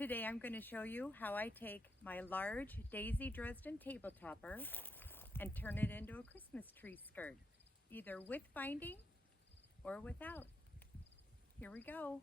Today I'm going to show you how I take my Large Daisy Dresden table topper and turn it into a Christmas tree skirt, either with binding or without. Here we go.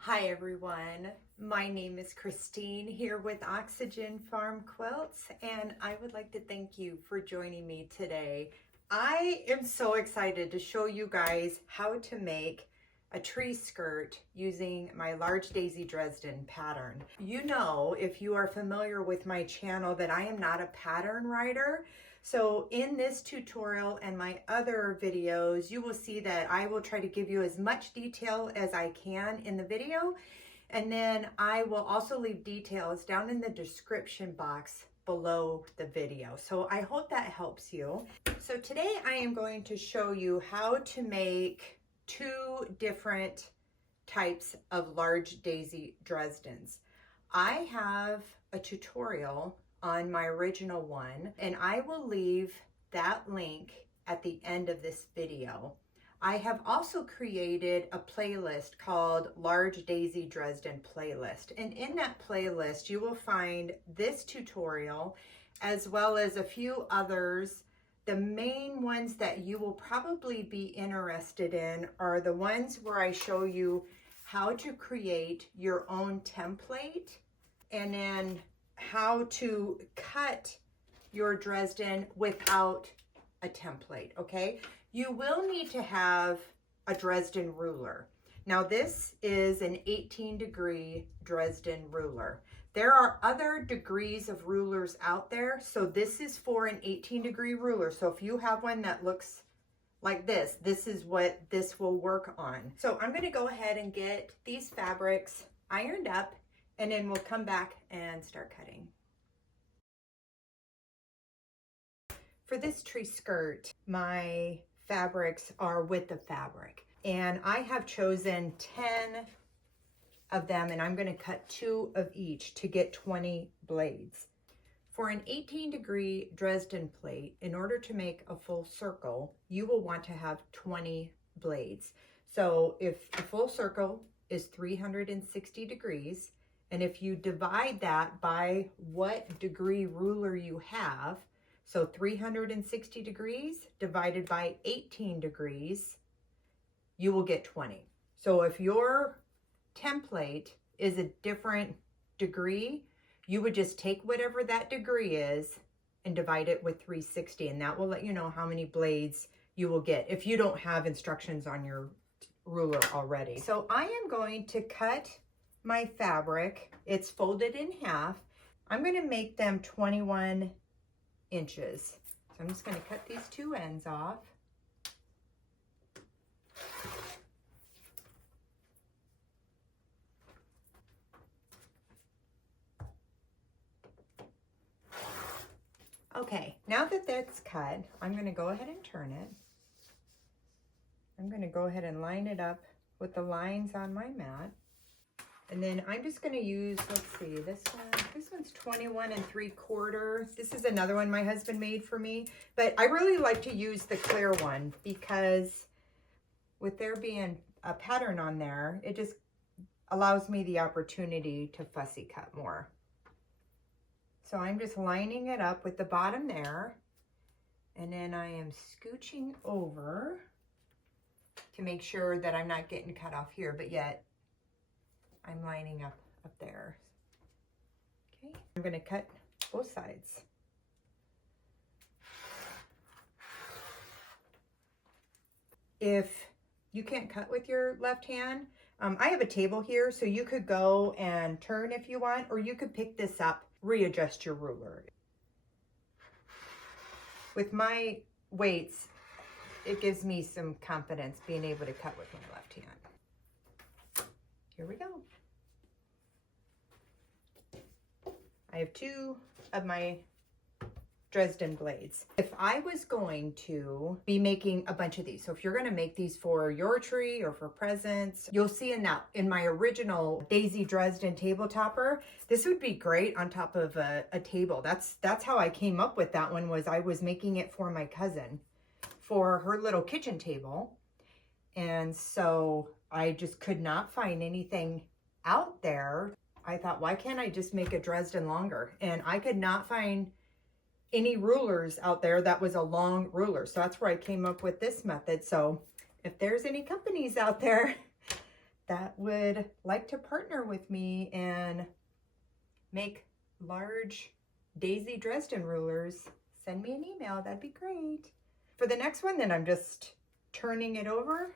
Hi everyone, my name is Christine here with Oxygen Farm Quilts, and I would like to thank you for joining me today. I am so excited to show you guys how to make a tree skirt using my Large Daisy Dresden pattern. You know, if you are familiar with my channel, that I am not a pattern writer. So in this tutorial and my other videos, you will see that I will try to give you as much detail as I can in the video. And then I will also leave details down in the description box below the video. So I hope that helps you. So today I am going to show you how to make two different types of Large Daisy Dresdens. I have a tutorial on my original one, and I will leave that link at the end of this video. I have also created a playlist called Large Daisy Dresden playlist, and in that playlist you will find this tutorial as well as a few others. The main ones that you will probably be interested in are the ones where I show you how to create your own template, and then how to cut your Dresden without a template, okay? You will need to have a Dresden ruler. Now this is an 18-degree Dresden ruler. There are other degrees of rulers out there, so this is for an 18-degree ruler. So if you have one that looks like this is what this will work on. So I'm gonna go ahead and get these fabrics ironed up, and then we'll come back and start cutting. For this tree skirt, my fabrics are with the fabric, and I have chosen 10 of them, and I'm going to cut 2 of each to get 20 blades. For an 18-degree Dresden plate, in order to make a full circle, you will want to have 20 blades. So if a full circle is 360 degrees, and if you divide that by what degree ruler you have, so 360 degrees divided by 18 degrees, you will get 20. So if your template is a different degree, you would just take whatever that degree is and divide it with 360, and that will let you know how many blades you will get if you don't have instructions on your ruler already. So I am going to cut my fabric. It's folded in half. I'm going to make them 21 inches. So I'm just going to cut these 2 ends off. Okay, now that that's cut, I'm going to go ahead and turn it. I'm going to go ahead and line it up with the lines on my mat. And then I'm just going to use, let's see, this one's 21 3/4. This is another one my husband made for me, but I really like to use the clear one because with there being a pattern on there, it just allows me the opportunity to fussy cut more. So I'm just lining it up with the bottom there, and then I am scooching over to make sure that I'm not getting cut off here, but yet I'm lining up there. Okay, I'm going to cut both sides. If you can't cut with your left hand, I have a table here, so you could go and turn if you want, or you could pick this up, readjust your ruler. With my weights, it gives me some confidence being able to cut with my left hand. Here we go. I have 2 of my Dresden blades. If I was going to be making a bunch of these, so if you're going to make these for your tree or for presents, you'll see in my original Daisy Dresden table topper, this would be great on top of a table. That's how I came up with that one, was I was making it for my cousin for her little kitchen table. And so I just could not find anything out there. I thought, why can't I just make a Dresden longer? And I could not find any rulers out there that was a long ruler. So that's where I came up with this method. So if there's any companies out there that would like to partner with me and make large Daisy Dresden rulers, send me an email. That'd be great. For the next one, then I'm just turning it over.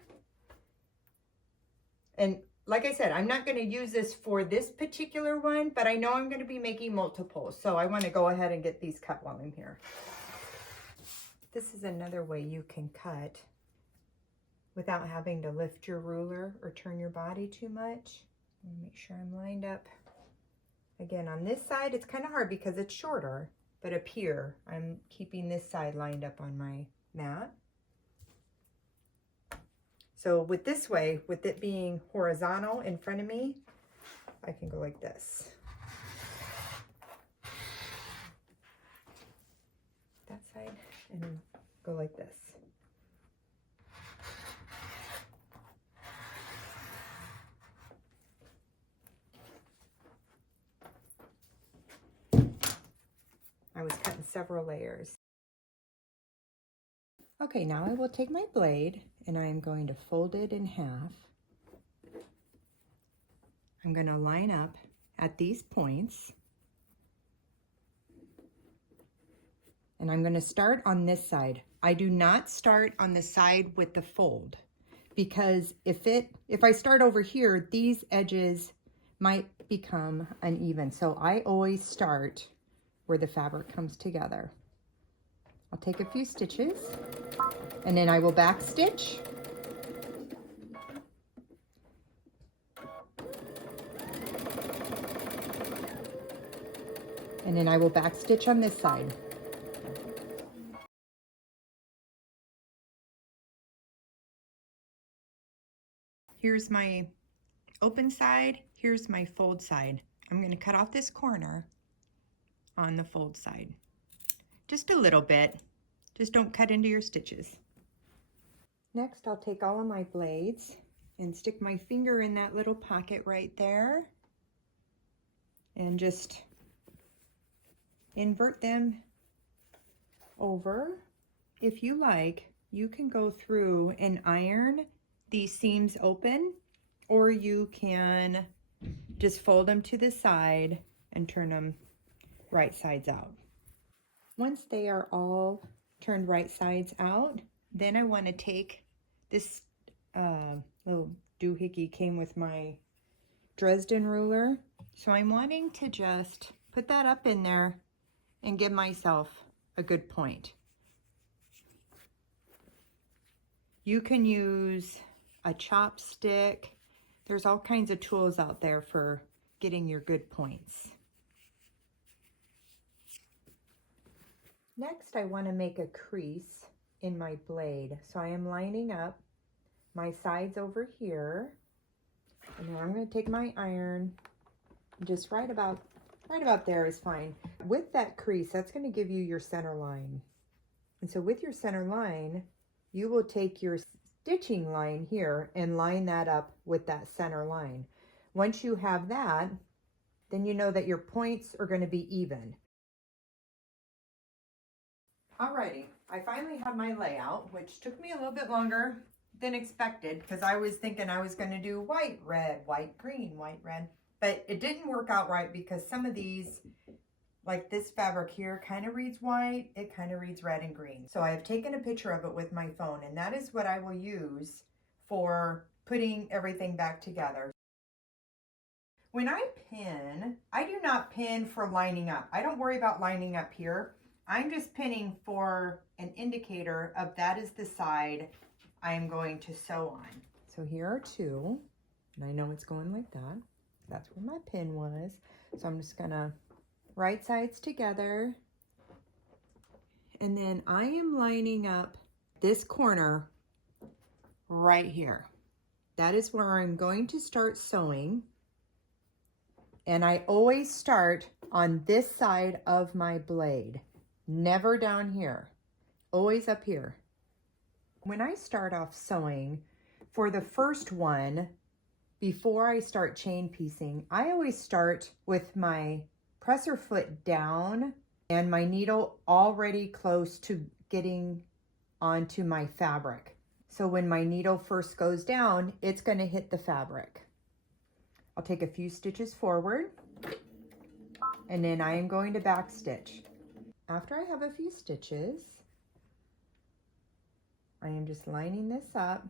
And like I said, I'm not going to use this for this particular one, but I know I'm going to be making multiples. So I want to go ahead and get these cut while I'm here. This is another way you can cut without having to lift your ruler or turn your body too much. Make sure I'm lined up. Again, on this side, it's kind of hard because it's shorter, but up here, I'm keeping this side lined up on my mat. So with this way, with it being horizontal in front of me, I can go like this. That side, and then go like this. I was cutting several layers. Okay, now I will take my blade and I am going to fold it in half. I'm going to line up at these points. And I'm going to start on this side. I do not start on the side with the fold, because if I start over here, these edges might become uneven. So I always start where the fabric comes together. I'll take a few stitches and then I will back stitch. And then I will back stitch on this side. Here's my open side, here's my fold side. I'm going to cut off this corner on the fold side. Just a little bit. Just don't cut into your stitches. Next, I'll take all of my blades and stick my finger in that little pocket right there and just invert them over. If you like, you can go through and iron these seams open, or you can just fold them to the side and turn them right sides out. Once they are all turned right sides out, then I want to take this little doohickey came with my Dresden ruler. So I'm wanting to just put that up in there and give myself a good point. You can use a chopstick. There's all kinds of tools out there for getting your good points. Next, I want to make a crease in my blade. So I am lining up my sides over here. And then I'm going to take my iron, just right about there is fine. With that crease, that's going to give you your center line. And so with your center line, you will take your stitching line here and line that up with that center line. Once you have that, then you know that your points are going to be even. Alrighty, I finally have my layout, which took me a little bit longer than expected because I was thinking I was going to do white, red, white, green, white, red. But it didn't work out right because some of these, like this fabric here, kind of reads white, it kind of reads red and green. So I have taken a picture of it with my phone, and that is what I will use for putting everything back together. When I pin, I do not pin for lining up. I don't worry about lining up here. I'm just pinning for an indicator of that is the side I'm going to sew on. So here are two, and I know it's going like that. That's where my pin was. So I'm just gonna right sides together. And then I am lining up this corner right here. That is where I'm going to start sewing. And I always start on this side of my blade. Never down here, always up here. When I start off sewing, for the first one, before I start chain piecing, I always start with my presser foot down and my needle already close to getting onto my fabric. So when my needle first goes down, it's going to hit the fabric. I'll take a few stitches forward and then I am going to back stitch. After I have a few stitches, I am just lining this up,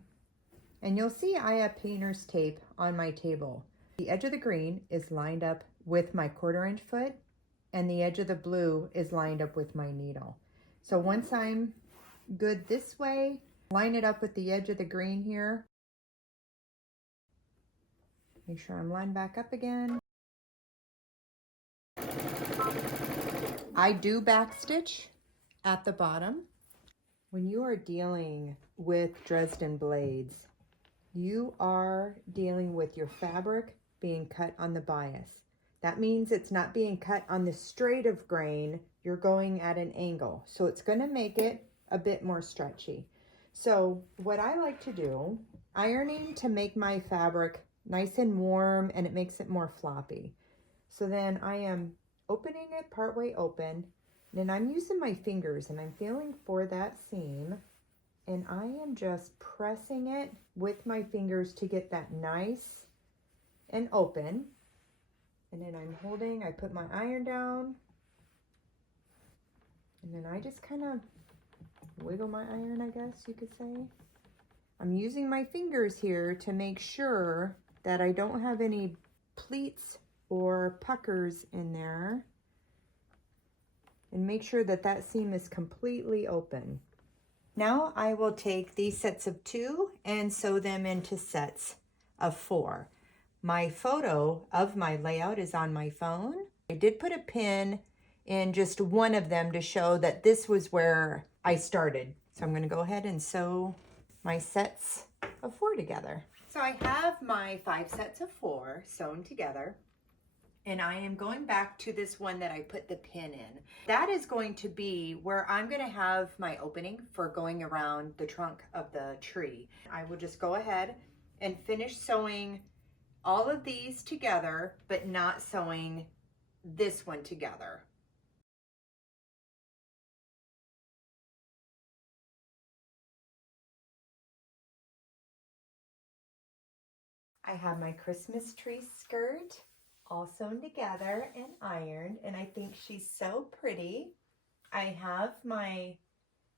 and you'll see I have painter's tape on my table. The edge of the green is lined up with my 1/4 inch foot, and the edge of the blue is lined up with my needle. So once I'm good this way, line it up with the edge of the green here. Make sure I'm lined back up again. I do back stitch at the bottom. When you are dealing with Dresden blades, you are dealing with your fabric being cut on the bias. That means it's not being cut on the straight of grain, you're going at an angle. So it's going to make it a bit more stretchy. So what I like to do, ironing to make my fabric nice and warm, and it makes it more floppy. So then I am opening it partway open, and I'm using my fingers and I'm feeling for that seam, and I am just pressing it with my fingers to get that nice and open. And then I'm holding, I put my iron down, and then I just kind of wiggle my iron, I guess you could say. I'm using my fingers here to make sure that I don't have any pleats or puckers in there, and make sure that that seam is completely open. Now I will take these sets of 2 and sew them into sets of 4. My photo of my layout is on my phone. I did put a pin in just one of them to show that this was where I started. So I'm going to go ahead and sew my sets of 4 together. So I have my 5 sets of 4 sewn together, and I am going back to this one that I put the pin in. That is going to be where I'm going to have my opening for going around the trunk of the tree. I will just go ahead and finish sewing all of these together, but not sewing this one together. I have my Christmas tree skirt all sewn together and ironed, and I think she's so pretty. I have my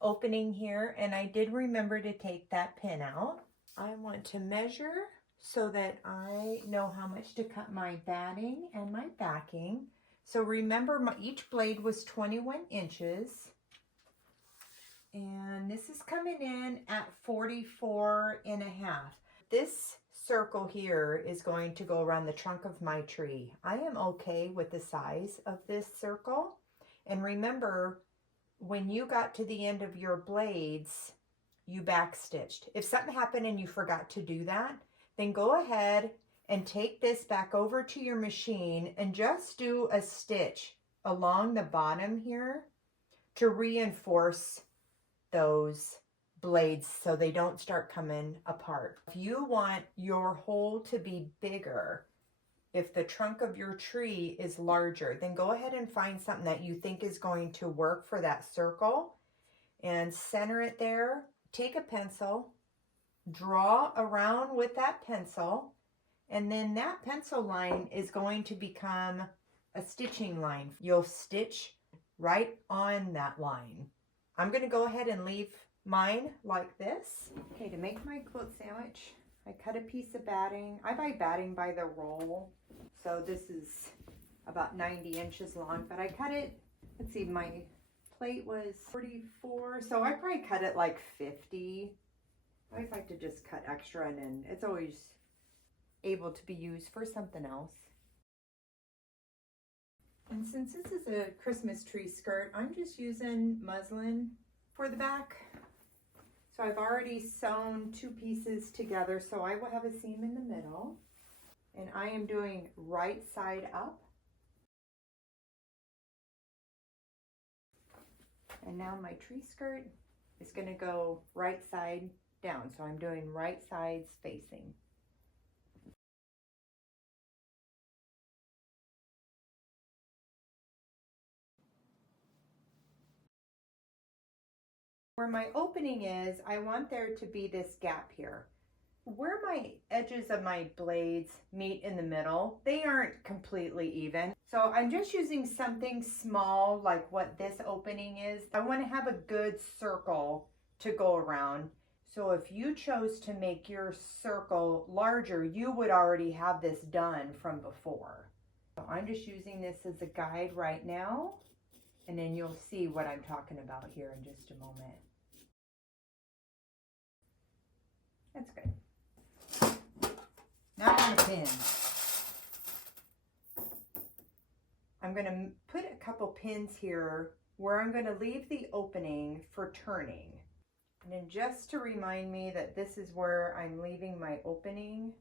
opening here, and I did remember to take that pin out. I want to measure so that I know how much to cut my batting and my backing. So remember, each blade was 21 inches, and this is coming in at 44.5. This circle here is going to go around the trunk of my tree. I am okay with the size of this circle. And remember, when you got to the end of your blades, you back stitched. If something happened and you forgot to do that, then go ahead and take this back over to your machine and just do a stitch along the bottom here to reinforce those blades so they don't start coming apart. If you want your hole to be bigger, if the trunk of your tree is larger, then go ahead and find something that you think is going to work for that circle and center it there. Take a pencil, draw around with that pencil, and then that pencil line is going to become a stitching line. You'll stitch right on that line. I'm going to go ahead and leave mine like this. Okay, to make my quilt sandwich, I cut a piece of batting. I buy batting by the roll, so this is about 90 inches long, but I cut it, let's see, my plate was 44, so I probably cut it like 50. I always like to just cut extra, and then it's always able to be used for something else. And since this is a Christmas tree skirt, I'm just using muslin for the back. So I've already sewn 2 pieces together, so I will have a seam in the middle. And I am doing right side up. And now my tree skirt is going to go right side down. So I'm doing right sides facing. Where my opening is, I want there to be this gap here. Where my edges of my blades meet in the middle, they aren't completely even. So I'm just using something small like what this opening is. I want to have a good circle to go around. So if you chose to make your circle larger, you would already have this done from before. So I'm just using this as a guide right now, and then you'll see what I'm talking about here in just a moment. That's good. Now I'm going to pin. I'm going to put a couple pins here where I'm going to leave the opening for turning. And then just to remind me that this is where I'm leaving my opening,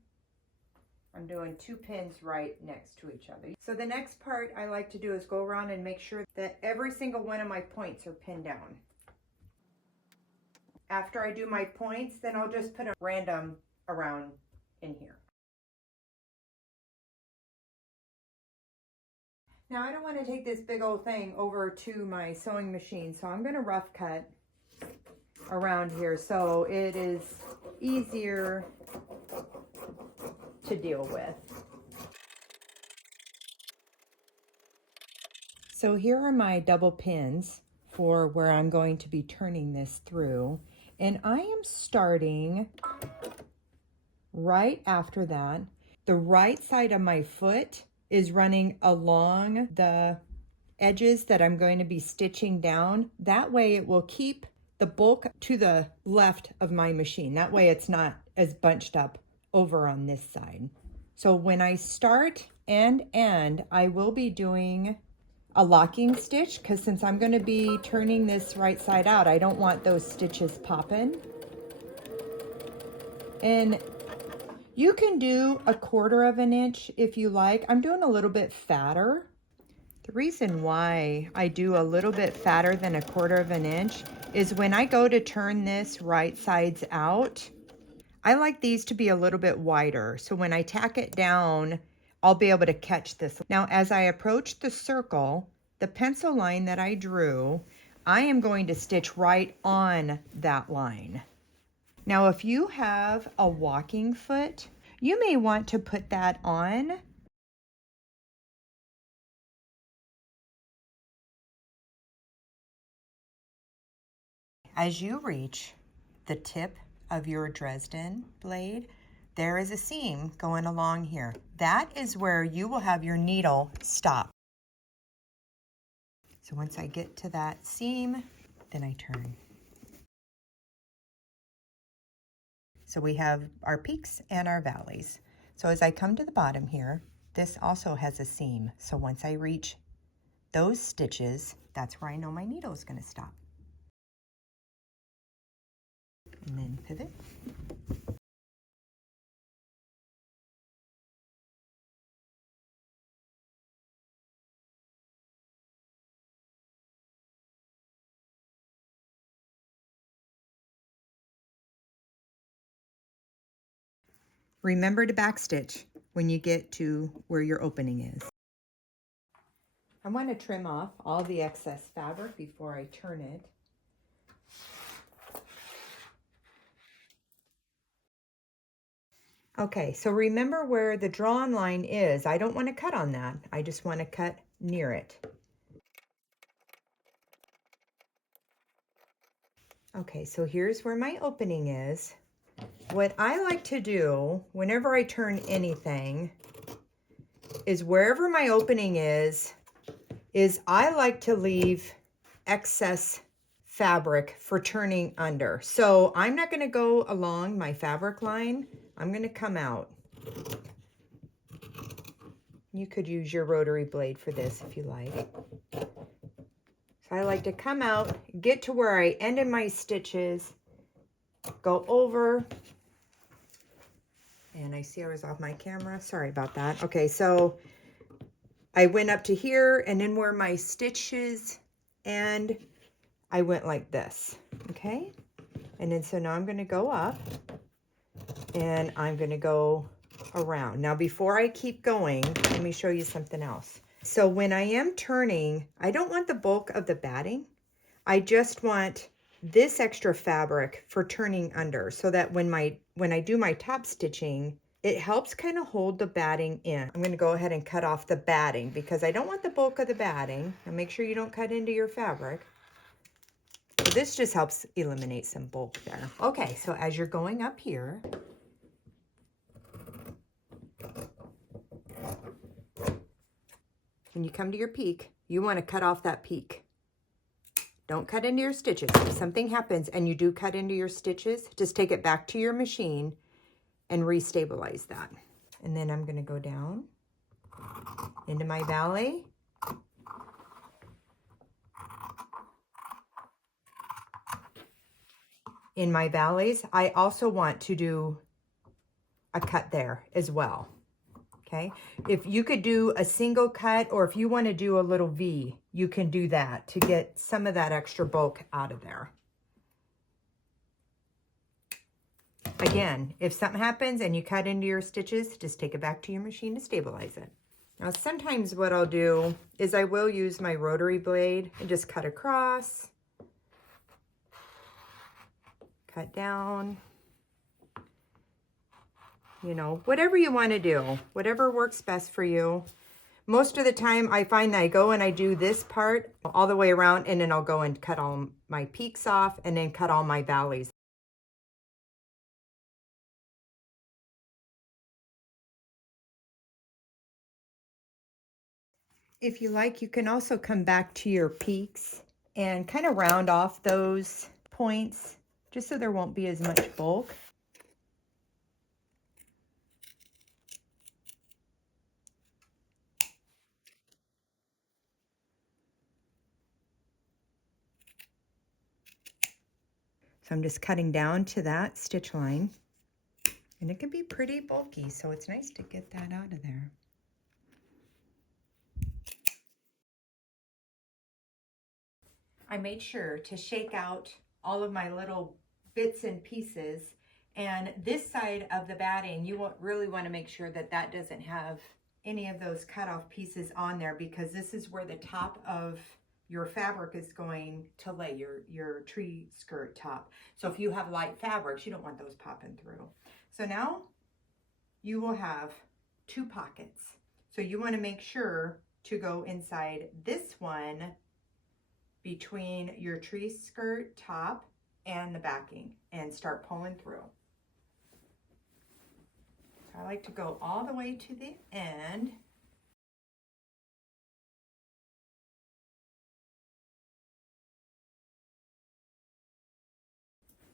I'm doing 2 pins right next to each other. So the next part I like to do is go around and make sure that every single one of my points are pinned down. After I do my points, then I'll just put a random around in here. Now I don't want to take this big old thing over to my sewing machine, so I'm going to rough cut around here so it is easier to deal with. So here are my double pins for where I'm going to be turning this through, and I am starting right after that. The right side of my foot is running along the edges that I'm going to be stitching down. That way it will keep the bulk to the left of my machine. That way it's not as bunched up over on this side. So when I start and end, I will be doing a locking stitch, because since I'm going to be turning this right side out, I don't want those stitches popping. And you can do 1/4 of an inch if you like. I'm doing a little bit fatter. The reason why I do a little bit fatter than 1/4 of an inch is when I go to turn this right sides out, I like these to be a little bit wider. So when I tack it down, I'll be able to catch this. Now, as I approach the circle, the pencil line that I drew, I am going to stitch right on that line. Now, if you have a walking foot, you may want to put that on. As you reach the tip of your Dresden blade, there is a seam going along here. That is where you will have your needle stop. So once I get to that seam, then I turn. So we have our peaks and our valleys. So as I come to the bottom here, this also has a seam. So once I reach those stitches, that's where I know my needle is going to stop. And then pivot. Remember to backstitch when you get to where your opening is. I want to trim off all the excess fabric before I turn it. Okay, so remember where the drawn line is. I don't want to cut on that. I just want to cut near it. Okay, so here's where my opening is. What I like to do whenever I turn anything is wherever my opening is I like to leave excess fabric for turning under. So I'm not going to go along my fabric line. I'm going to come out. You could use your rotary blade for this if you like. So I like to come out, get to where I ended my stitches, go over, and I see I was off my camera. Sorry about that. Okay, so I went up to here, and then where my stitches end, I went like this, okay? And then so now I'm going to go up and I'm going to go around. Now before I keep going, let me show you something else. So when I am turning, I don't want the bulk of the batting. I just want this extra fabric for turning under so that when I do my top stitching, it helps kind of hold the batting in. I'm going to go ahead and cut off the batting because I don't want the bulk of the batting. And make sure you don't cut into your fabric. So this just helps eliminate some bulk there. Okay, so as you're going up here, when you come to your peak, you want to cut off that peak. Don't cut into your stitches. If something happens and you do cut into your stitches, just take it back to your machine and restabilize that. And then I'm going to go down into my valet. In my valleys, I also want to do a cut there as well. Okay, if you could do a single cut, or if you want to do a little V, you can do that to get some of that extra bulk out of there. Again, if something happens and you cut into your stitches, just take it back to your machine to stabilize it. Now, sometimes what I'll do is I will use my rotary blade and just cut across, cut down. You know, whatever you want to do, whatever works best for you. Most of the time I find that I go and I do this part all the way around, and then I'll go and cut all my peaks off and then cut all my valleys. If you like, you can also come back to your peaks and kind of round off those points just so there won't be as much bulk. So I'm just cutting down to that stitch line, and it can be pretty bulky, so it's nice to get that out of there. I made sure to shake out all of my little bits and pieces, and this side of the batting, you really want to make sure that that doesn't have any of those cut off pieces on there, because this is where the top of your fabric is going to lay, your tree skirt top. So if you have light fabrics, you don't want those popping through. So now you will have two pockets. So you want to make sure to go inside this one between your tree skirt top and the backing and start pulling through. I like to go all the way to the end.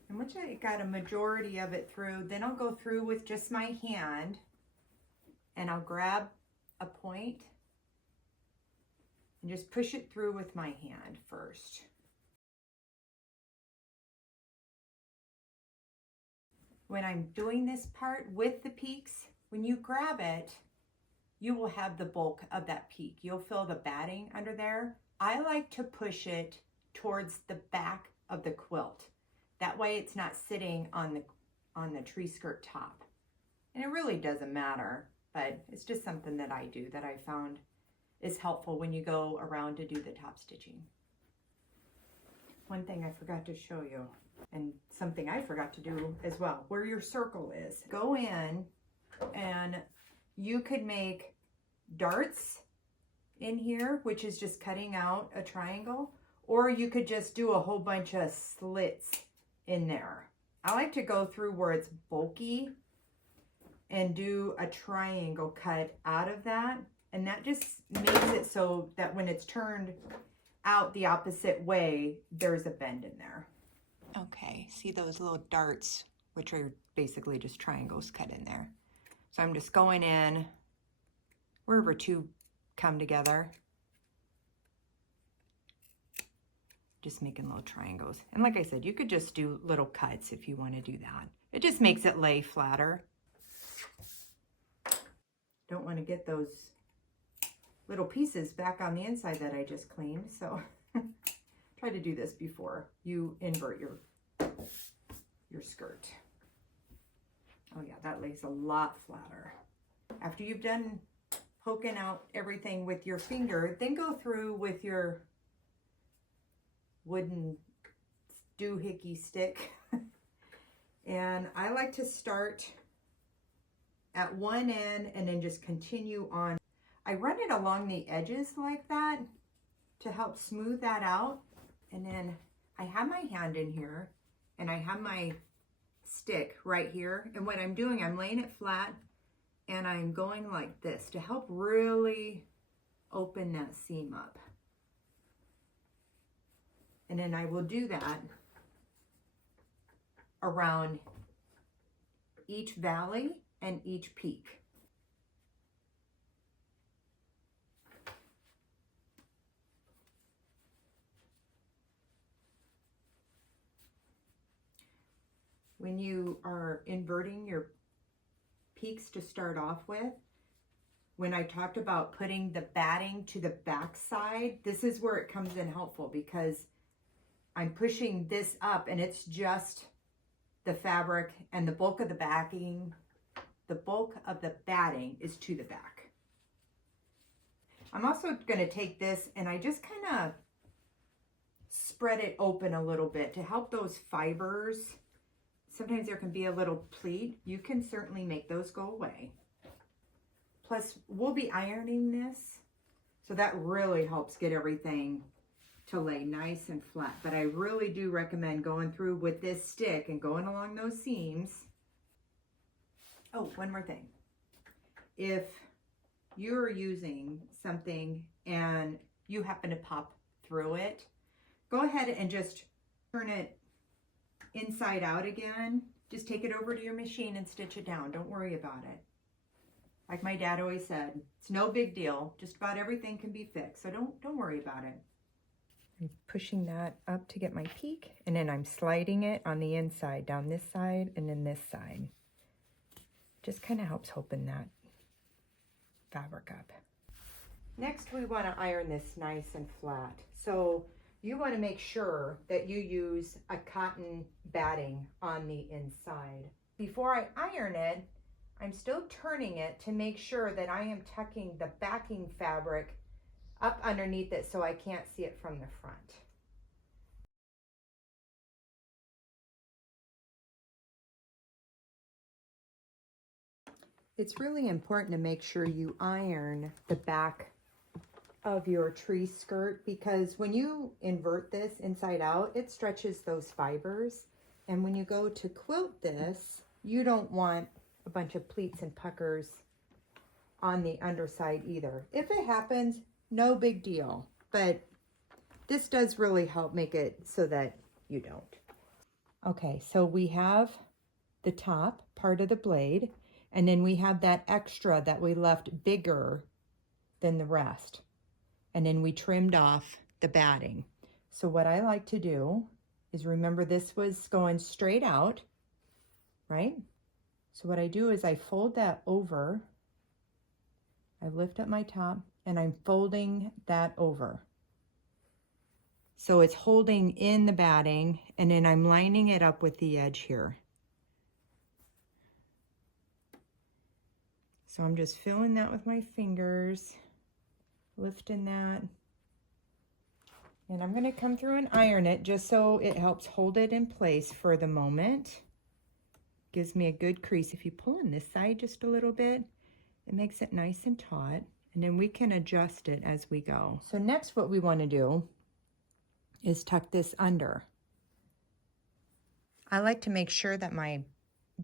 And once I got a majority of it through, then I'll go through with just my hand and I'll grab a point and just push it through with my hand first. When I'm doing this part with the peaks, when you grab it, you will have the bulk of that peak. You'll feel the batting under there. I like to push it towards the back of the quilt. That way it's not sitting on the tree skirt top. And it really doesn't matter, but it's just something that I do that I found is helpful when you go around to do the top stitching. One thing I forgot to show you, and something I forgot to do as well, where your circle is. Go in and you could make darts in here, which is just cutting out a triangle, or you could just do a whole bunch of slits in there. I like to go through where it's bulky and do a triangle cut out of that, and that just makes it so that when it's turned out the opposite way, there's a bend in there. Okay, see those little darts, which are basically just triangles cut in there. So I'm just going in wherever two come together, just making little triangles. And like I said, you could just do little cuts if you want to do that. It just makes it lay flatter. Don't want to get those little pieces back on the inside that I just cleaned, so try to do this before you invert your skirt. Oh yeah, that lays a lot flatter. After you've done poking out everything with your finger, then go through with your wooden doohickey stick. And I like to start at one end and then just continue on. I run it along the edges like that to help smooth that out. And then I have my hand in here and I have my stick right here. And what I'm doing, I'm laying it flat and I'm going like this to help really open that seam up. And then I will do that around each valley and each peak. When you are inverting your peaks to start off with, when I talked about putting the batting to the back side, this is where it comes in helpful because I'm pushing this up and it's just the fabric and the bulk of the backing, the bulk of the batting is to the back. I'm also going to take this and I just kind of spread it open a little bit to help those fibers. Sometimes there can be a little pleat. You can certainly make those go away. Plus, we'll be ironing this, so that really helps get everything to lay nice and flat. But I really do recommend going through with this stick and going along those seams. Oh, one more thing. If you're using something and you happen to pop through it, go ahead and just turn it inside out again. Just take it over to your machine and stitch it down. Don't worry about it. Like my dad always said, it's no big deal. Just about everything can be fixed. So don't worry about it. I'm pushing that up to get my peak, and then I'm sliding it on the inside, down this side and then this side. Just kind of helps open that fabric up. Next, we want to iron this nice and flat. So you want to make sure that you use a cotton batting on the inside. Before I iron it, I'm still turning it to make sure that I am tucking the backing fabric up underneath it so I can't see it from the front. It's really important to make sure you iron the back of your tree skirt, because when you invert this inside out, it stretches those fibers. And when you go to quilt this, you don't want a bunch of pleats and puckers on the underside either. If it happens, no big deal, but this does really help make it so that you don't. Okay, so we have the top part of the blade, and then we have that extra that we left bigger than the rest. And then we trimmed off the batting. So what I like to do is, remember this was going straight out, right? So what I do is I fold that over, I lift up my top, and I'm folding that over. So it's holding in the batting, and then I'm lining it up with the edge here. So I'm just filling that with my fingers, lifting that. And I'm going to come through and iron it just so it helps hold it in place for the moment. Gives me a good crease. If you pull on this side just a little bit, it makes it nice and taut. And then we can adjust it as we go. So next what we want to do is tuck this under. I like to make sure that my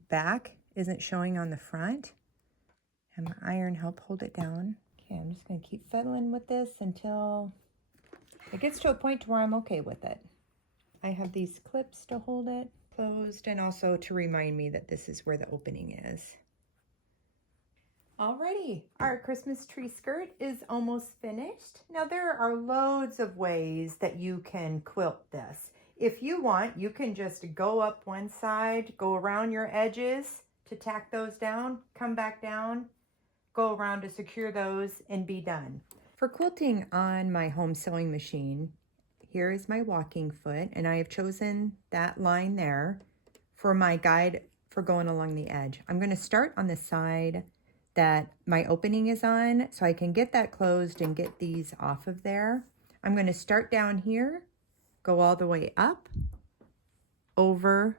back isn't showing on the front. And my iron help hold it down. Okay, I'm just going to keep fiddling with this until it gets to a point where I'm okay with it. I have these clips to hold it closed and also to remind me that this is where the opening is. Alrighty, our Christmas tree skirt is almost finished. Now there are loads of ways that you can quilt this. If you want, you can just go up one side, go around your edges to tack those down, come back down, go around to secure those, and be done. For quilting on my home sewing machine, here is my walking foot, and I have chosen that line there for my guide for going along the edge. I'm going to start on the side that my opening is on so I can get that closed and get these off of there. I'm going to start down here, go all the way up, over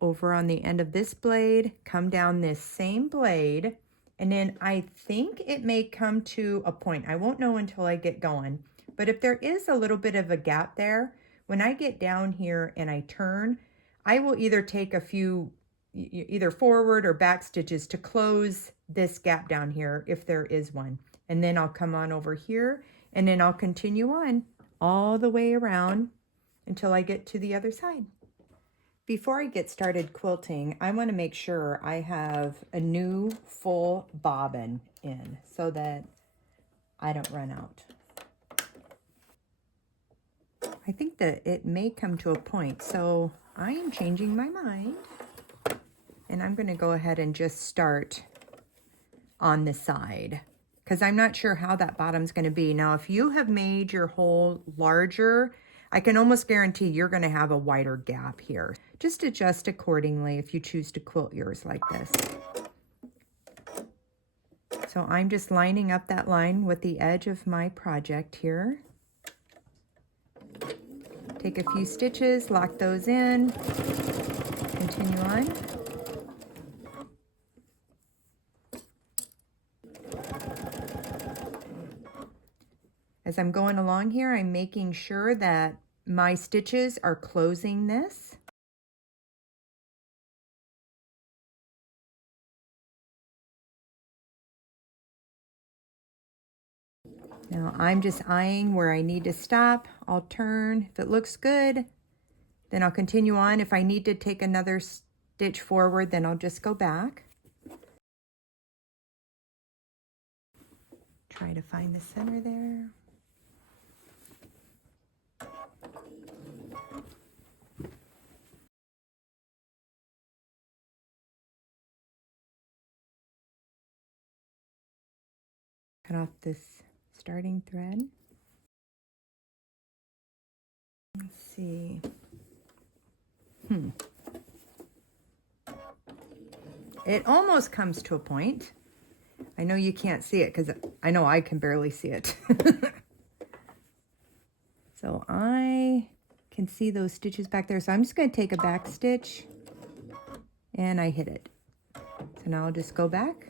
on the end of this blade, come down this same blade, and then I think it may come to a point. I won't know until I get going. But if there is a little bit of a gap there, when I get down here and I turn, I will either take a few either forward or back stitches to close this gap down here if there is one. And then I'll come on over here, and then I'll continue on all the way around until I get to the other side. Before I get started quilting, I want to make sure I have a new full bobbin in so that I don't run out. I think that it may come to a point, so I am changing my mind. And I'm going to go ahead and just start on the side because I'm not sure how that bottom's going to be. Now, if you have made your hole larger, I can almost guarantee you're going to have a wider gap here. Just adjust accordingly if you choose to quilt yours like this. So I'm just lining up that line with the edge of my project here. Take a few stitches, lock those in, continue on. As I'm going along here, I'm making sure that my stitches are closing this. Now I'm just eyeing where I need to stop. I'll turn. If it looks good, then I'll continue on. If I need to take another stitch forward, then I'll just go back. Try to find the center there. Cut off this starting thread. Let's see. It almost comes to a point. I know you can't see it because I know I can barely see it. So I can see those stitches back there. So I'm just going to take a back stitch and I hit it. So now I'll just go back.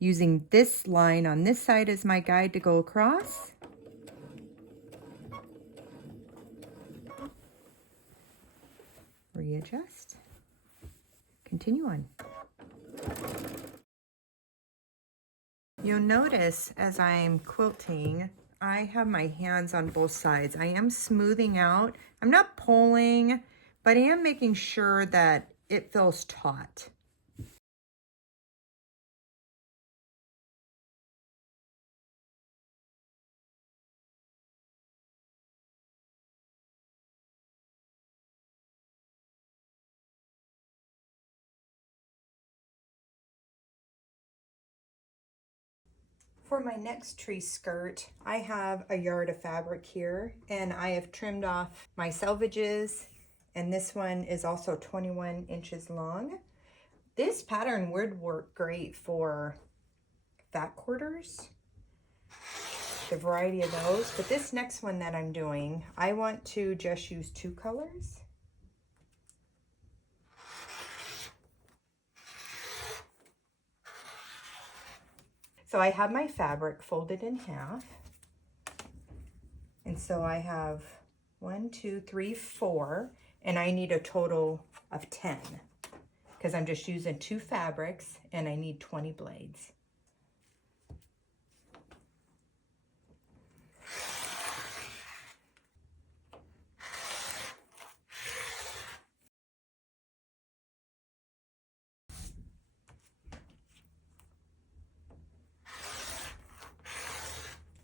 Using this line on this side as my guide to go across. Readjust. Continue on. You'll notice as I'm quilting, I have my hands on both sides. I am smoothing out. I'm not pulling, but I am making sure that it feels taut. For my next tree skirt, I have a yard of fabric here, and I have trimmed off my selvages, and this one is also 21 inches long. This pattern would work great for fat quarters, the variety of those, but this next one that I'm doing, I want to just use 2 colors. So I have my fabric folded in half. And so I have 1, 2, 3, 4, and I need a total of 10 because I'm just using 2 fabrics and I need 20 blades.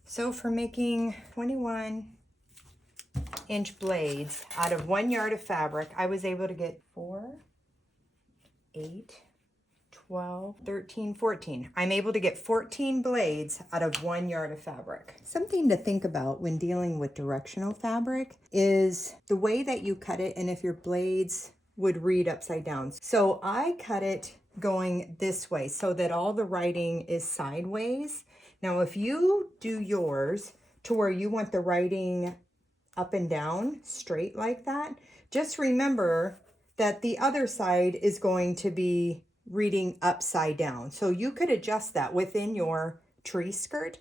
So for making 21-inch blades out of 1 yard of fabric, I was able to get 4, 8, 12, 13, 14. I'm able to get 14 blades out of 1 yard of fabric. Something to think about when dealing with directional fabric is the way that you cut it and if your blades would read upside down. So I cut it going this way so that all the writing is sideways. Now, if you do yours to where you want the writing up and down straight like that, just remember that the other side is going to be reading upside down. So you could adjust that within your tree skirt.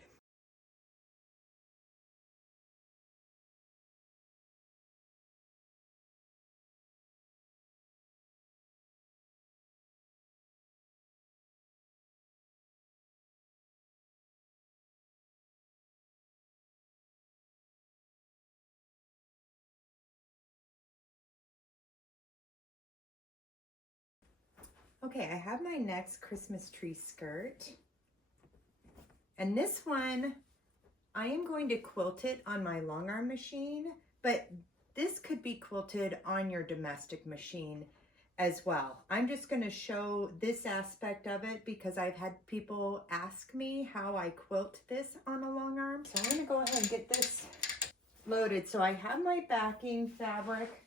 Okay, I have my next Christmas tree skirt. And this one, I am going to quilt it on my long arm machine, but this could be quilted on your domestic machine as well. I'm just going to show this aspect of it because I've had people ask me how I quilt this on a long arm. So I'm going to go ahead and get this loaded. So I have my backing fabric.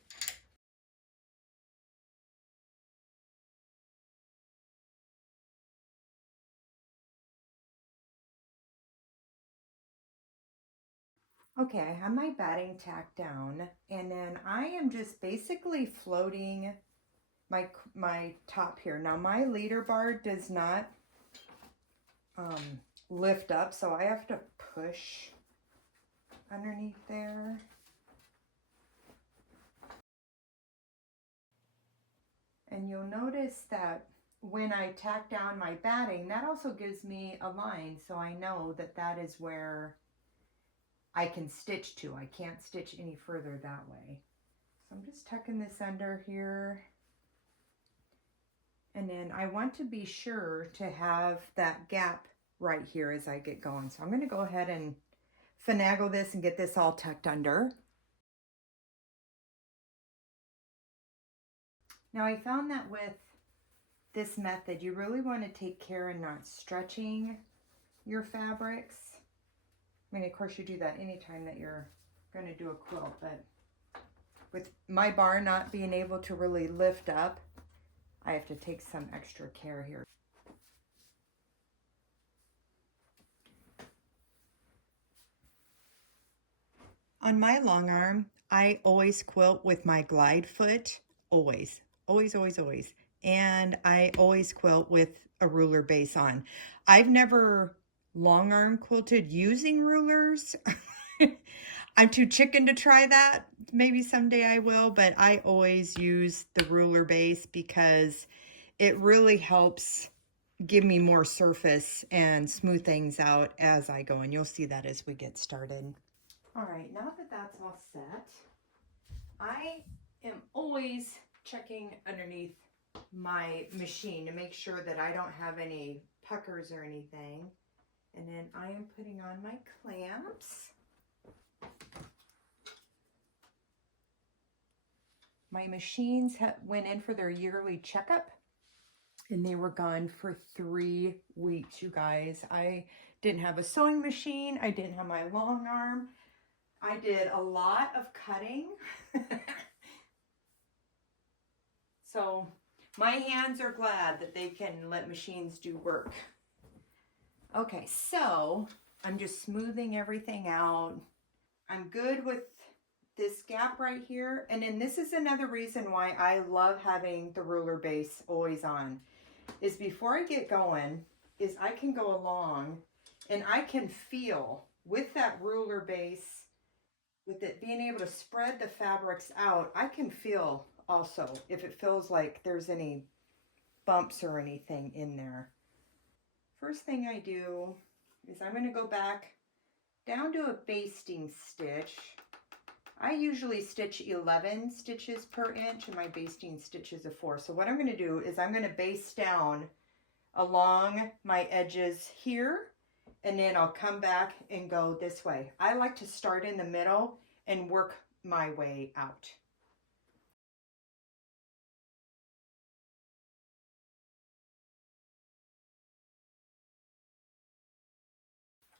Okay, I have my batting tacked down, and then I am just basically floating my top here. Now my leader bar does not lift up, so I have to push underneath there. And you'll notice that when I tack down my batting, that also gives me a line, so I know that that is where I can stitch to. I can't stitch any further that way. So I'm just tucking this under here. And then I want to be sure to have that gap right here as I get going. So I'm going to go ahead and finagle this and get this all tucked under. Now I found that with this method, you really want to take care in not stretching your fabrics. I mean, of course you do that anytime that you're going to do a quilt, but with my bar not being able to really lift up, I have to take some extra care here. On my long arm, I always quilt with my glide foot, always, always, always, always. And I always quilt with a ruler base on. I've never long arm quilted using rulers. I'm too chicken to try that. Maybe someday I will, but I always use the ruler base because it really helps give me more surface and smooth things out as I go. And you'll see that as we get started. All right, now that that's all set, I am always checking underneath my machine to make sure that I don't have any puckers or anything. And then I am putting on my clamps. My machines went in for their yearly checkup and they were gone for 3 weeks, you guys. I didn't have a sewing machine. I didn't have my long arm. I did a lot of cutting. So my hands are glad that they can let machines do work. Okay, so I'm just smoothing everything out. I'm good with this gap right here. And then this is another reason why I love having the ruler base always on, is before I get going, is I can go along and I can feel with that ruler base, with it being able to spread the fabrics out, I can feel also if it feels like there's any bumps or anything in there. First thing I do is I'm going to go back down to a basting stitch. I usually stitch 11 stitches per inch and my basting stitches are 4. So what I'm going to do is I'm going to baste down along my edges here, and then I'll come back and go this way. I like to start in the middle and work my way out.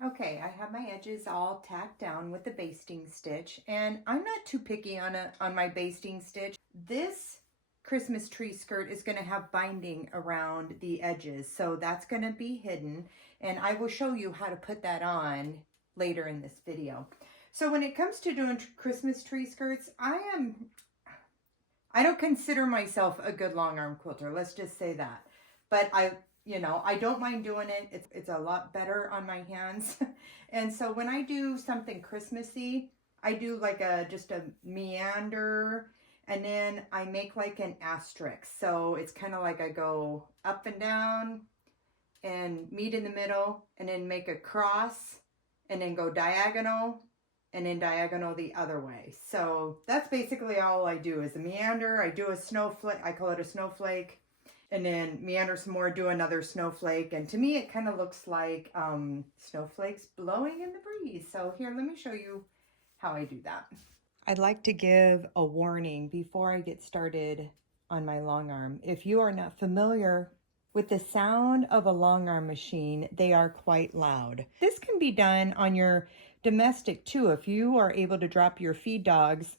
Okay, I have my edges all tacked down with the basting stitch, and I'm not too picky on my basting stitch. This Christmas tree skirt is going to have binding around the edges, so that's going to be hidden, and I will show you how to put that on later in this video. So when it comes to doing Christmas tree skirts, I don't consider myself a good long arm quilter, let's just say that. But I don't mind doing it. It's a lot better on my hands. And so when I do something Christmassy, I do like just a meander, and then I make like an asterisk. So it's kind of like I go up and down and meet in the middle, and then make a cross, and then go diagonal, and then diagonal the other way. So that's basically all I do is a meander. I do a snowflake, I call it a snowflake, and then meander some more, do another snowflake. And to me, it kind of looks like snowflakes blowing in the breeze. So here, let me show you how I do that. I'd like to give a warning before I get started on my long arm. If you are not familiar with the sound of a long arm machine, they are quite loud. This can be done on your domestic too. If you are able to drop your feed dogs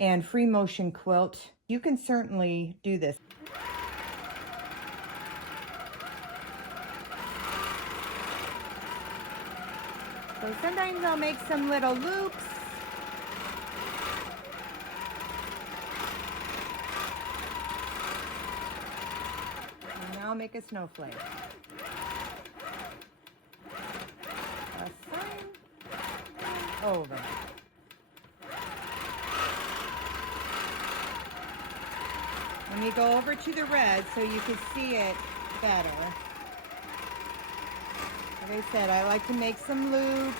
and free motion quilt, you can certainly do this. So sometimes I'll make some little loops. And I'll make a snowflake. A sign over. Let me go over to the red so you can see it better. Like I said, I like to make some loops.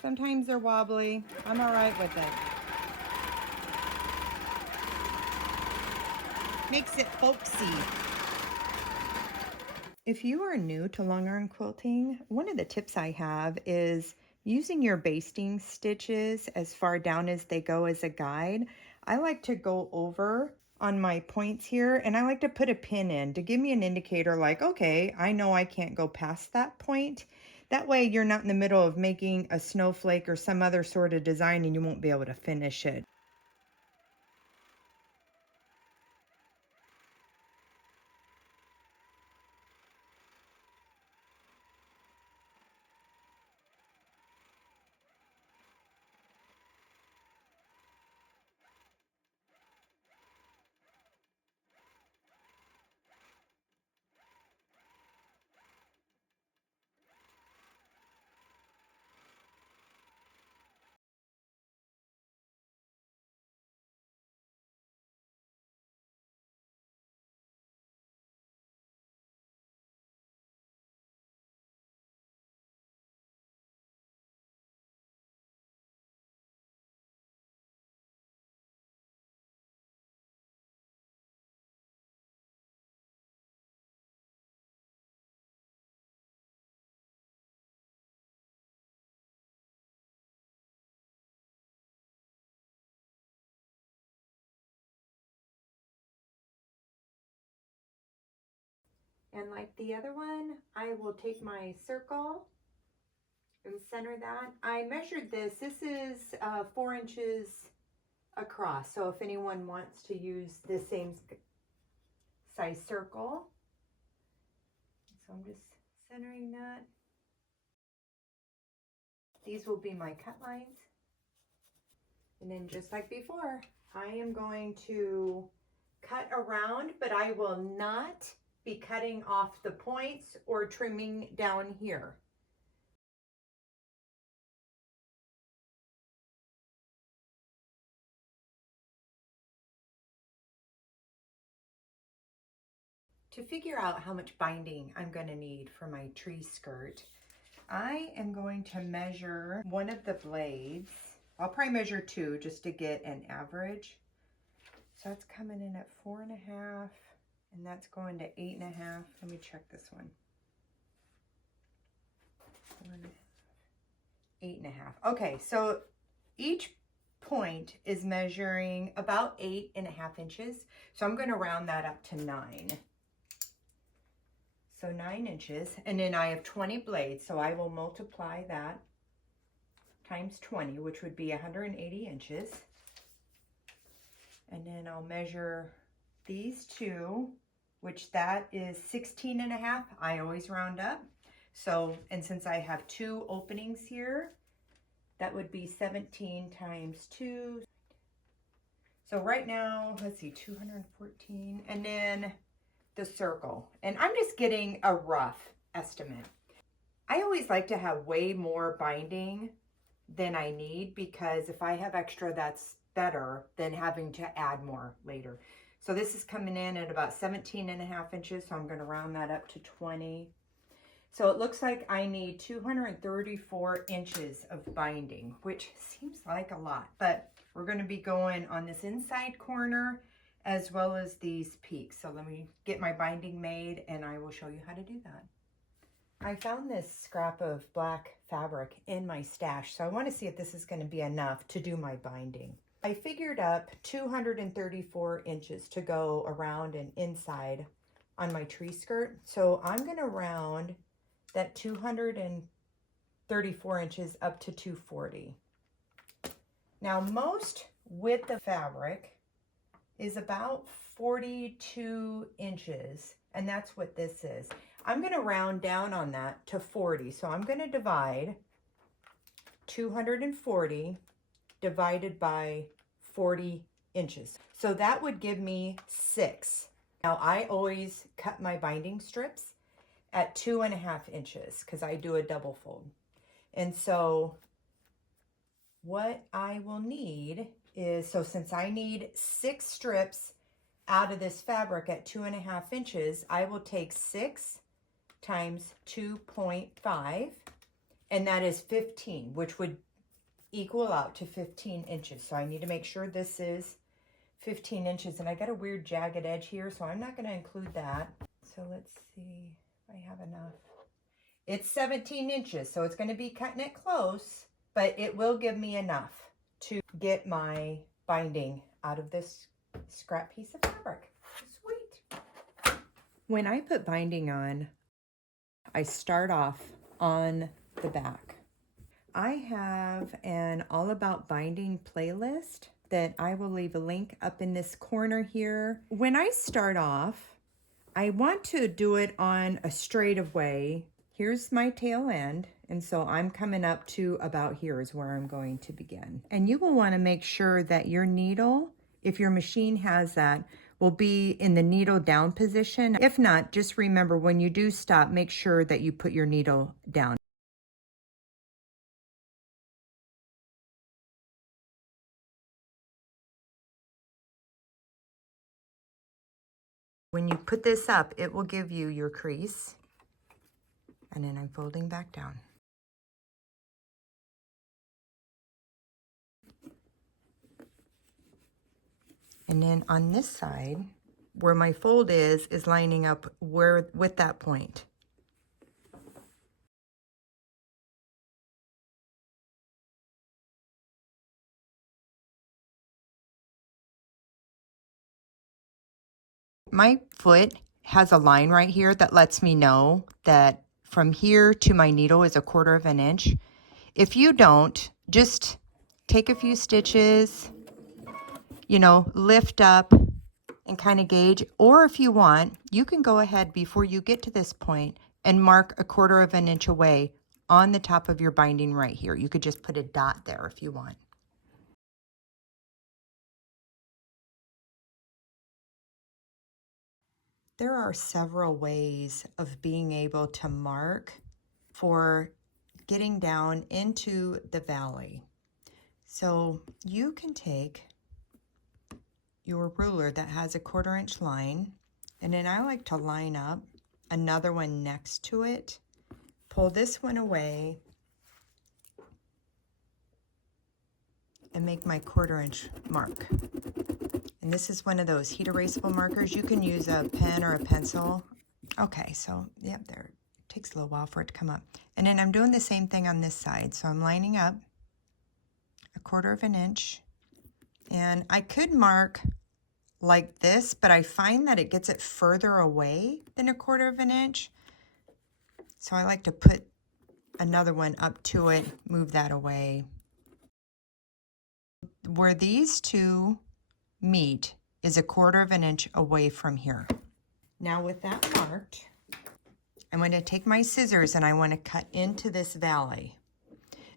Sometimes they're wobbly. I'm all right with it. Makes it folksy. If you are new to long arm quilting, one of the tips I have is using your basting stitches as far down as they go as a guide. I like to go over on my points here, and I like to put a pin in to give me an indicator like, okay, I know I can't go past that point. That way you're not in the middle of making a snowflake or some other sort of design and you won't be able to finish it. And like the other one, I will take my circle and center that. I measured this. This is 4 inches across. So if anyone wants to use the same size circle. So I'm just centering that. These will be my cut lines. And then just like before, I am going to cut around, but I will not be cutting off the points or trimming down here. To figure out how much binding I'm going to need for my tree skirt, I am going to measure one of the blades. I'll probably measure 2 just to get an average. So it's coming in at 4.5, and that's going to 8.5. Let me check this one. 4.5. 8.5. Okay, so each point is measuring about 8.5 inches. So I'm going to round that up to 9. So 9 inches. And then I have 20 blades. So I will multiply that times 20, which would be 180 inches. And then I'll measure these two, which that is 16.5. I always round up. So, and since I have 2 openings here, that would be 17 times 2. So right now, let's see, 214. And then the circle. And I'm just getting a rough estimate. I always like to have way more binding than I need, because if I have extra, that's better than having to add more later. So this is coming in at about 17.5 inches. So I'm going to round that up to 20. So it looks like I need 234 inches of binding, which seems like a lot, but we're going to be going on this inside corner as well as these peaks. So let me get my binding made and I will show you how to do that. I found this scrap of black fabric in my stash, so I want to see if this is going to be enough to do my binding. I figured up 234 inches to go around and inside on my tree skirt. So I'm going to round that 234 inches up to 240. Now most width of fabric is about 42 inches, and that's what this is. I'm going to round down on that to 40. So I'm going to divide 240 divided by 40 inches. So that would give me 6. Now I always cut my binding strips at 2.5 inches because I do a double fold. And so what I will need is, so since I need 6 strips out of this fabric at 2.5 inches, I will take 6 times 2.5, and that is 15, which would equal out to 15 inches. So I need to make sure this is 15 inches, and I got a weird jagged edge here, so I'm not going to include that. So let's see if I have enough. It's 17 inches, so it's going to be cutting it close, but it will give me enough to get my binding out of this scrap piece of fabric. Sweet. When I put binding on, I start off on the back. I have an all about binding playlist that I will leave a link up in this corner here. When I start off, I want to do it on a straightaway. Here's my tail end, and so I'm coming up to about here is where I'm going to begin. And you will want to make sure that your needle, if your machine has that, will be in the needle down position. If not, just remember when you do stop, make sure that you put your needle down. When you put this up, it will give you your crease. And then I'm folding back down. And then on this side, where my fold is lining up with that point. My foot has a line right here that lets me know that from here to my needle is 1/4 inch. If you don't, just take a few stitches, you know, lift up and kind of gauge. Or if you want, you can go ahead before you get to this point and mark 1/4 inch away on the top of your binding right here. You could just put a dot there if you want. There are several ways of being able to mark for getting down into the valley. So you can take your ruler that has a 1/4 inch line, and then I like to line up another one next to it, pull this one away, and make my 1/4 inch mark. And this is one of those heat erasable markers. You can use a pen or a pencil. Okay, so yep, there. takes a little while for it to come up. And then I'm doing the same thing on this side. So I'm lining up 1/4 of an inch. And I could mark like this, but I find that it gets it further away than 1/4 of an inch. So I like to put another one up to it, move that away. Where these two meet is 1/4 of an inch away from here. Now with that marked, I'm going to take my scissors and I want to cut into this valley.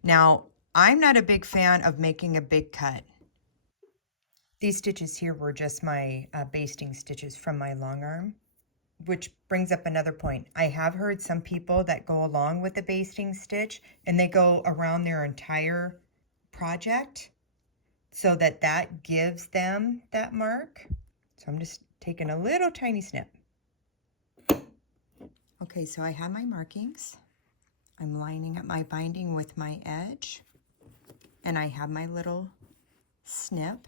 Now, I'm not a big fan of making a big cut. These stitches here were just my basting stitches from my long arm, which brings up another point. I have heard some people that go along with the basting stitch and they go around their entire project so that that gives them that mark. So I'm just taking a little tiny snip. Okay, so I have my markings. I'm lining up my binding with my edge, and I have my little snip.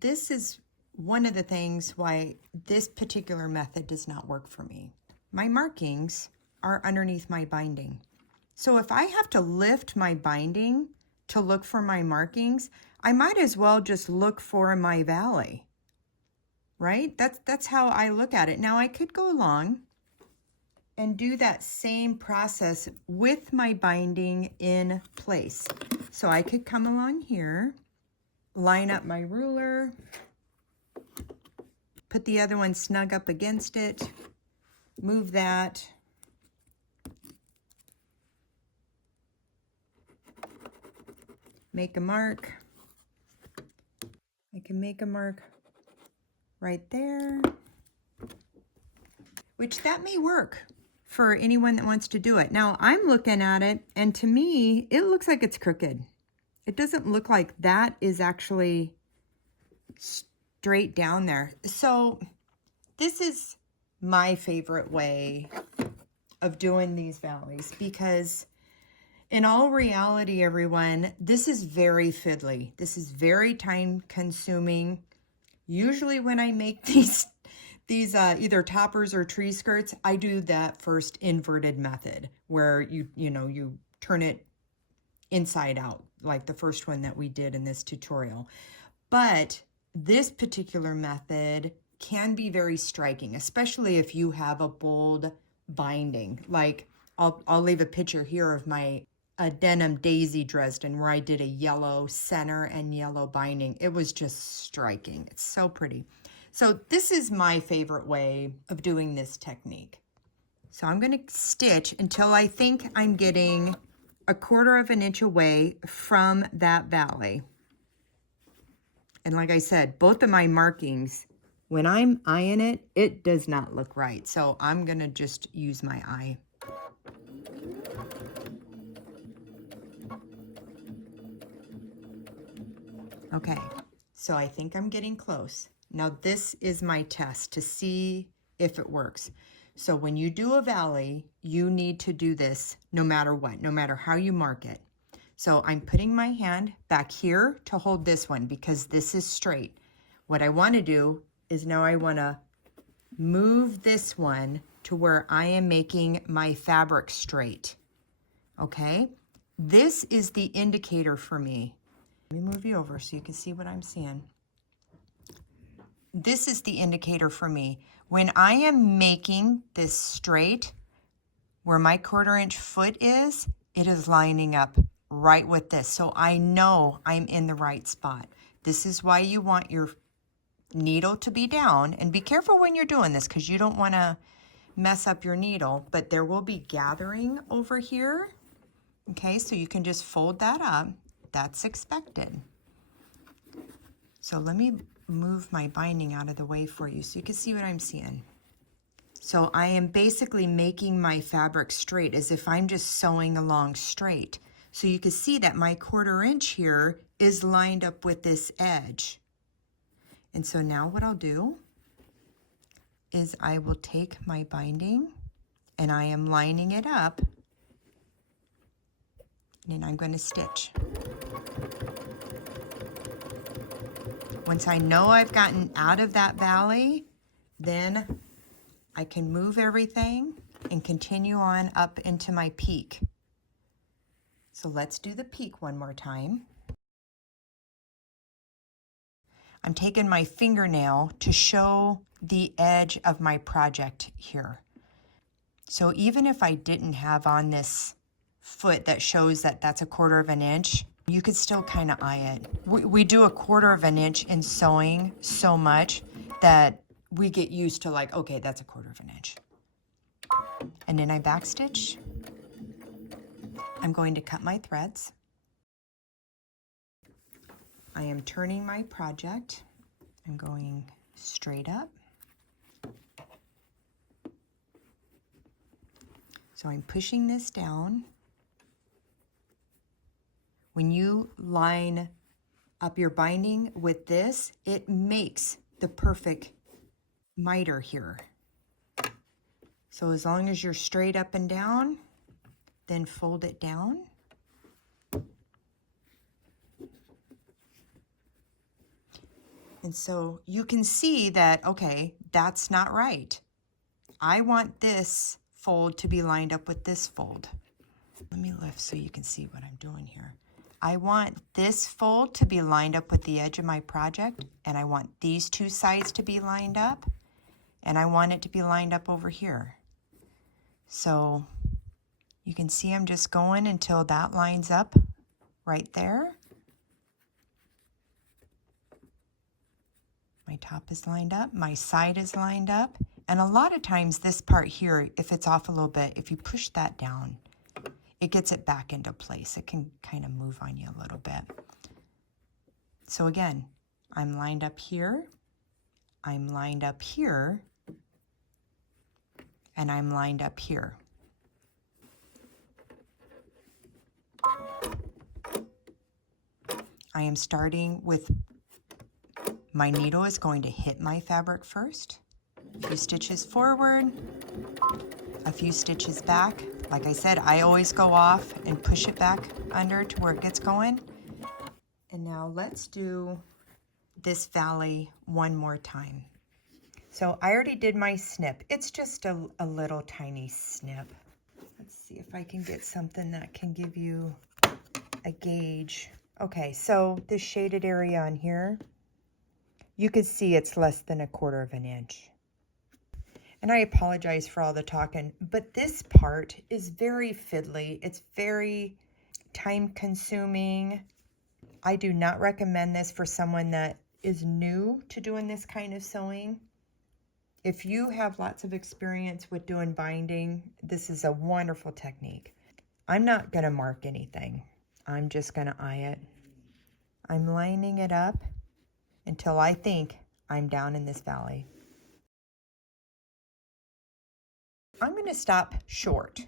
This is one of the things why this particular method does not work for me. My markings are underneath my binding. So if I have to lift my binding to look for my markings, I might as well just look for my valley, right? That's how I look at it. Now I could go along and do that same process with my binding in place. So I could come along here, line up my ruler, put the other one snug up against it, move that, make a mark. I can make a mark right there, which that may work for anyone that wants to do it. Now I'm looking at it, and to me, it looks like it's crooked. It doesn't look like that is actually straight down there. So this is my favorite way of doing these valleys, because in all reality, everyone, this is very fiddly. This is very time consuming. Usually when I make these either toppers or tree skirts, I do that first inverted method where you turn it inside out, like the first one that we did in this tutorial. But this particular method can be very striking, especially if you have a bold binding. Like I'll leave a picture here of a denim Daisy Dresden where I did a yellow center and yellow binding. It was just striking. It's so pretty. So this is my favorite way of doing this technique. So I'm going to stitch until I think I'm getting 1/4 of an inch away from that valley. And like I said, both of my markings, when I'm eyeing it, it does not look right. So I'm going to just use my eye. Okay, so I think I'm getting close. Now this is my test to see if it works. So when you do a valley, you need to do this no matter what, no matter how you mark it. So I'm putting my hand back here to hold this one because this is straight. What I want to do is now I want to move this one to where I am making my fabric straight. Okay, this is the indicator for me. Let me move you over so you can see what I'm seeing. This is the indicator for me. When I am making this straight, where my 1/4 inch foot is, it is lining up right with this. So I know I'm in the right spot. This is why you want your needle to be down. And be careful when you're doing this because you don't want to mess up your needle. But there will be gathering over here. Okay, so you can just fold that up. That's expected. So let me move my binding out of the way for you so you can see what I'm seeing. So I am basically making my fabric straight as if I'm just sewing along straight. So you can see that my 1/4 inch here is lined up with this edge. And so now what I'll do is I will take my binding and I am lining it up, and I'm going to stitch. Once I know I've gotten out of that valley, then I can move everything and continue on up into my peak. So let's do the peak one more time. I'm taking my fingernail to show the edge of my project here. So even if I didn't have on this foot that shows that that's 1/4 inch, you could still kind of eye it. We do 1/4 inch in sewing so much that we get used to like, okay, that's 1/4 inch. And then I backstitch. I'm going to cut my threads. I am turning my project. I'm going straight up. So I'm pushing this down. When you line up your binding with this, it makes the perfect miter here. So as long as you're straight up and down, then fold it down. And so you can see that, okay, that's not right. I want this fold to be lined up with this fold. Let me lift so you can see what I'm doing here. I want this fold to be lined up with the edge of my project, and I want these two sides to be lined up, and I want it to be lined up over here. So you can see I'm just going until that lines up right there. My top is lined up, my side is lined up, and a lot of times this part here, if it's off a little bit, if you push that down, it gets it back into place. It can kind of move on you a little bit. So again, I'm lined up here, I'm lined up here, and I'm lined up here. I am starting with my needle is going to hit my fabric first. A few stitches forward, a few stitches back. Like I said, I always go off and push it back under to where it gets going. And now let's do this valley one more time. So I already did my snip. It's just a little tiny snip. Let's see if I can get something that can give you a gauge. Okay, so this shaded area on here, you can see it's less than 1/4 inch. And I apologize for all the talking, but this part is very fiddly. It's very time consuming. I do not recommend this for someone that is new to doing this kind of sewing. If you have lots of experience with doing binding, this is a wonderful technique. I'm not gonna mark anything. I'm just gonna eye it. I'm lining it up until I think I'm down in this valley. I'm going to stop short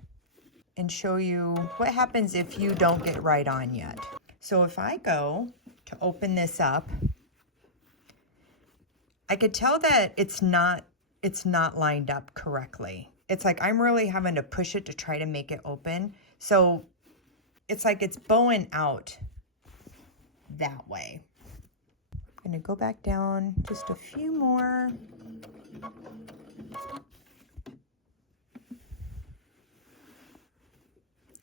and show you what happens if you don't get right on yet. So if I go to open this up, I could tell that it's not lined up correctly. It's like I'm really having to push it to try to make it open. So it's like it's bowing out that way. I'm going to go back down just a few more.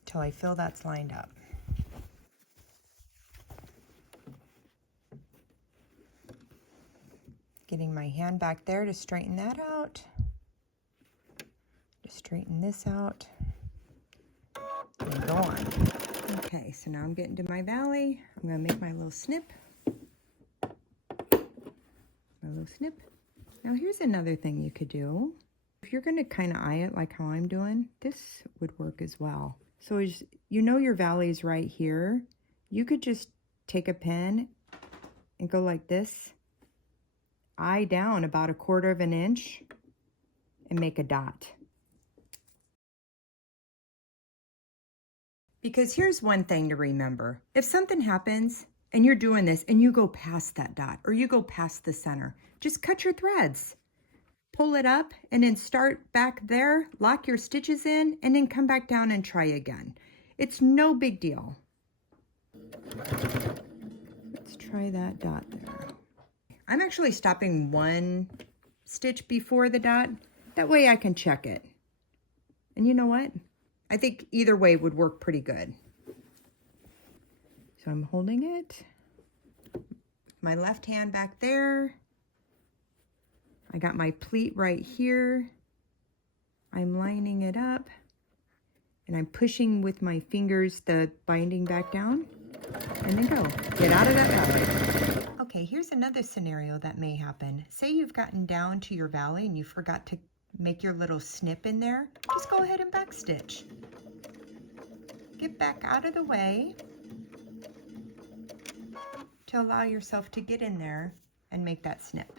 Till I feel that's lined up. Getting my hand back there to straighten that out. Just straighten this out. And go on. Okay, so now I'm getting to my valley. I'm going to make my little snip. My little snip. Now here's another thing you could do. If you're going to kind of eye it like how I'm doing, this would work as well. So as you know your valley's right here, you could just take a pen and go like this, eye down about 1/4 inch and make a dot. Because here's one thing to remember. If something happens and you're doing this and you go past that dot or you go past the center, just cut your threads. Pull it up and then start back there, lock your stitches in, and then come back down and try again. It's no big deal. Let's try that dot there. I'm actually stopping one stitch before the dot. That way I can check it. And you know what? I think either way would work pretty good. So I'm holding it. My left hand back there. I got my pleat right here. I'm lining it up. And I'm pushing with my fingers the binding back down. And then go. Get out of that valley. Okay, here's another scenario that may happen. Say you've gotten down to your valley and you forgot to make your little snip in there. Just go ahead and backstitch. Get back out of the way to allow yourself to get in there and make that snip.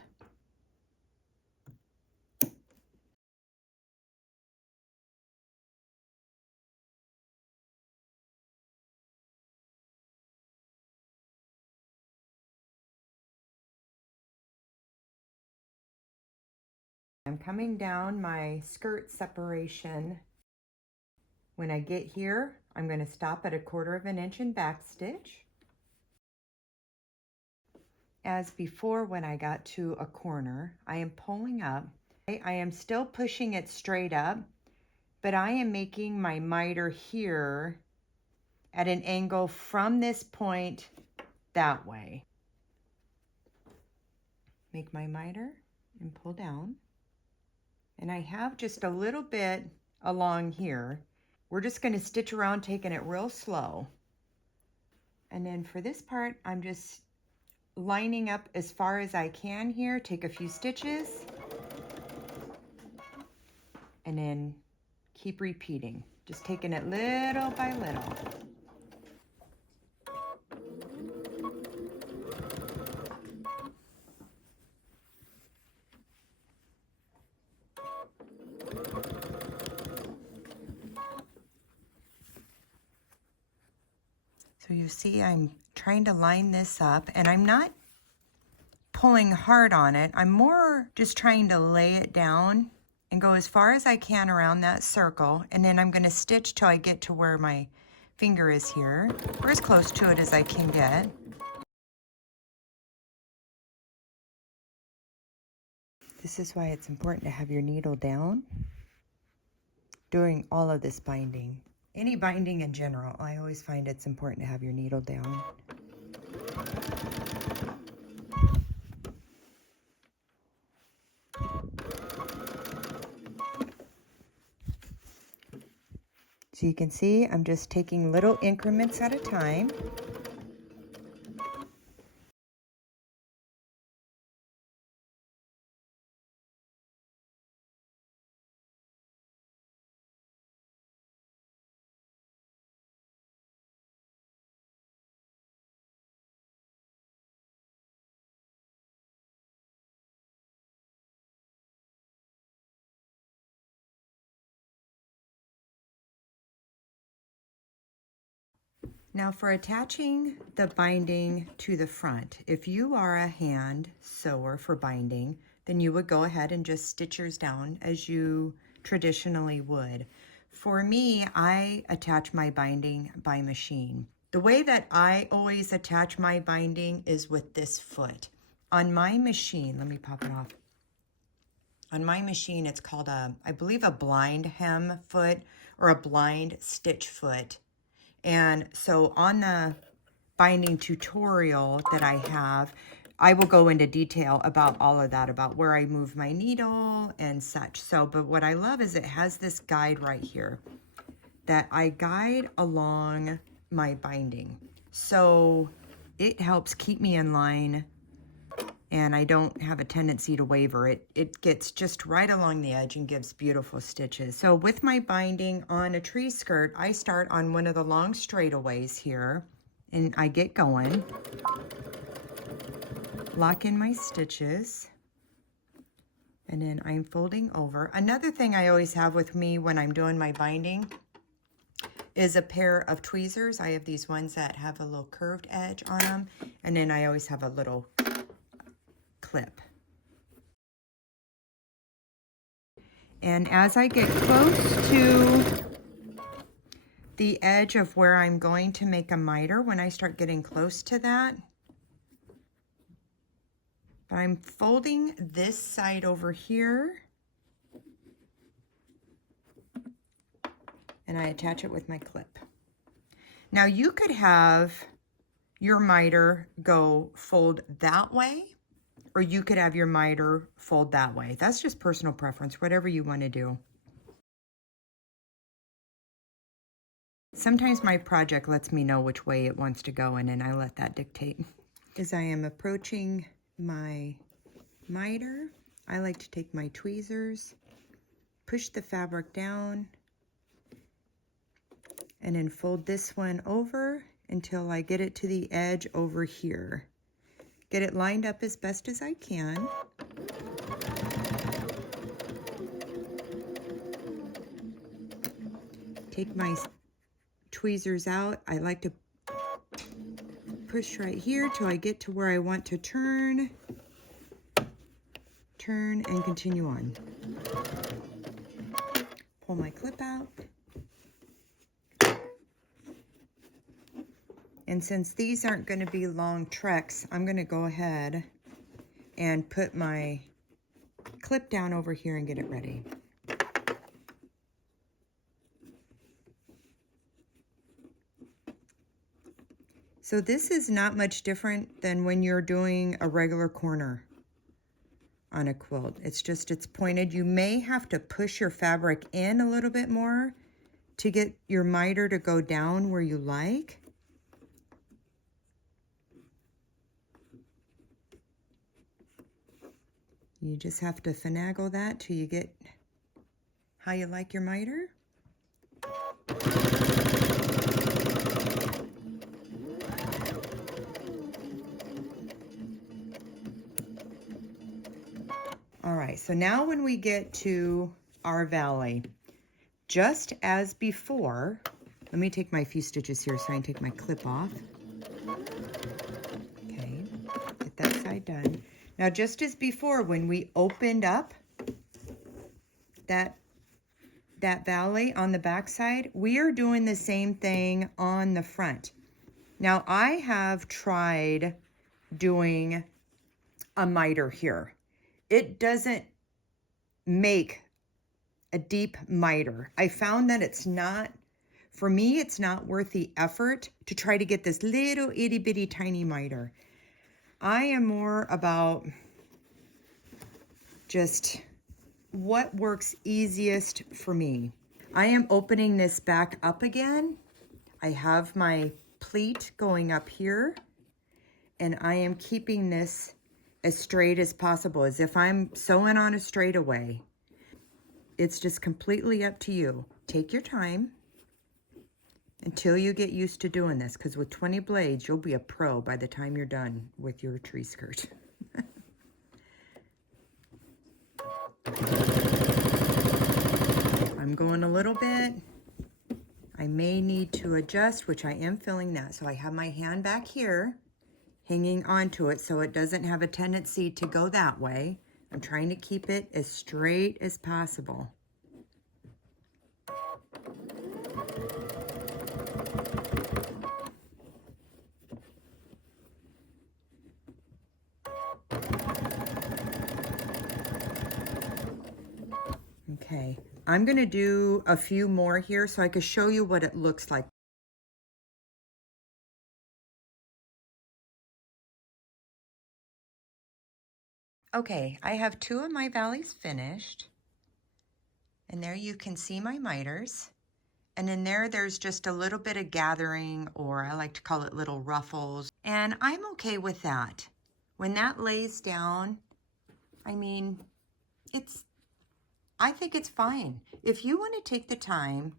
I'm coming down my skirt separation. When I get here, I'm going to stop at 1/4 of an inch and backstitch. As before, when I got to a corner, I am pulling up. I am still pushing it straight up, but I am making my miter here at an angle from this point that way. Make my miter and pull down. And I have just a little bit along here. We're just going to stitch around, taking it real slow. And then for this part, I'm just lining up as far as I can here. Take a few stitches. And then keep repeating. Just taking it little by little. So you see I'm trying to line this up, and I'm not pulling hard on it. I'm more just trying to lay it down and go as far as I can around that circle, and then I'm going to stitch till I get to where my finger is here, or as close to it as I can get. This is why it's important to have your needle down during all of this binding. Any binding in general, I always find it's important to have your needle down. So you can see I'm just taking little increments at a time. Now for attaching the binding to the front, if you are a hand sewer for binding, then you would go ahead and just stitch yours down as you traditionally would. For me, I attach my binding by machine. The way that I always attach my binding is with this foot. On my machine, let me pop it off. On my machine, it's called I believe a blind hem foot or a blind stitch foot. And so on the binding tutorial that I have, I will go into detail about all of that, about where I move my needle and such. So, but what I love is it has this guide right here that I guide along my binding. So it helps keep me in line and I don't have a tendency to waver. It gets just right along the edge and gives beautiful stitches. So with my binding on a tree skirt, I start on one of the long straightaways here and I get going. Lock in my stitches and then I'm folding over. Another thing I always have with me when I'm doing my binding is a pair of tweezers. I have these ones that have a little curved edge on them, and then I always have a little clip. And as I get close to the edge of where I'm going to make a miter, when I start getting close to that, So I'm folding this side over here, and I attach it with my clip. Now you could have your miter go fold that way, or you could have your miter fold that way. That's just personal preference, whatever you want to do. Sometimes my project lets me know which way it wants to go, and then I let that dictate. As I am approaching my miter, I like to take my tweezers, push the fabric down, and then fold this one over until I get it to the edge over here. Get it lined up as best as I can. Take my tweezers out. I like to push right here till I get to where I want to turn, and continue on. Pull my clip out. And since these aren't going to be long treks, I'm going to go ahead and put my clip down over here and get it ready. So this is not much different than when you're doing a regular corner on a quilt. It's just, it's pointed. You may have to push your fabric in a little bit more to get your miter to go down where you like. You just have to finagle that till you get how you like your miter. All right, so now when we get to our valley, just as before, let me take my few stitches here so I can take my clip off. Okay, get that side done. Now, just as before, when we opened up that valley on the back side, we are doing the same thing on the front. Now, I have tried doing a miter here. It doesn't make a deep miter. I found that it's not, for me, it's not worth the effort to try to get this little itty bitty tiny miter. I am more about just what works easiest for me. I am opening this back up again. I have my pleat going up here, and I am keeping this as straight as possible, as if I'm sewing on a straightaway. It's just completely up to you. Take your time until you get used to doing this, because with 20 blades, you'll be a pro by the time you're done with your tree skirt. I'm going a little bit. I may need to adjust, which I am feeling that. So I have my hand back here, hanging onto it so it doesn't have a tendency to go that way. I'm trying to keep it as straight as possible. Okay, I'm going to do a few more here so I can show you what it looks like. Okay, I have 2 of my valleys finished, and there you can see my miters. And in there's just a little bit of gathering, or I like to call it little ruffles, and I'm okay with that. When that lays down, I mean, I think it's fine. If you want to take the time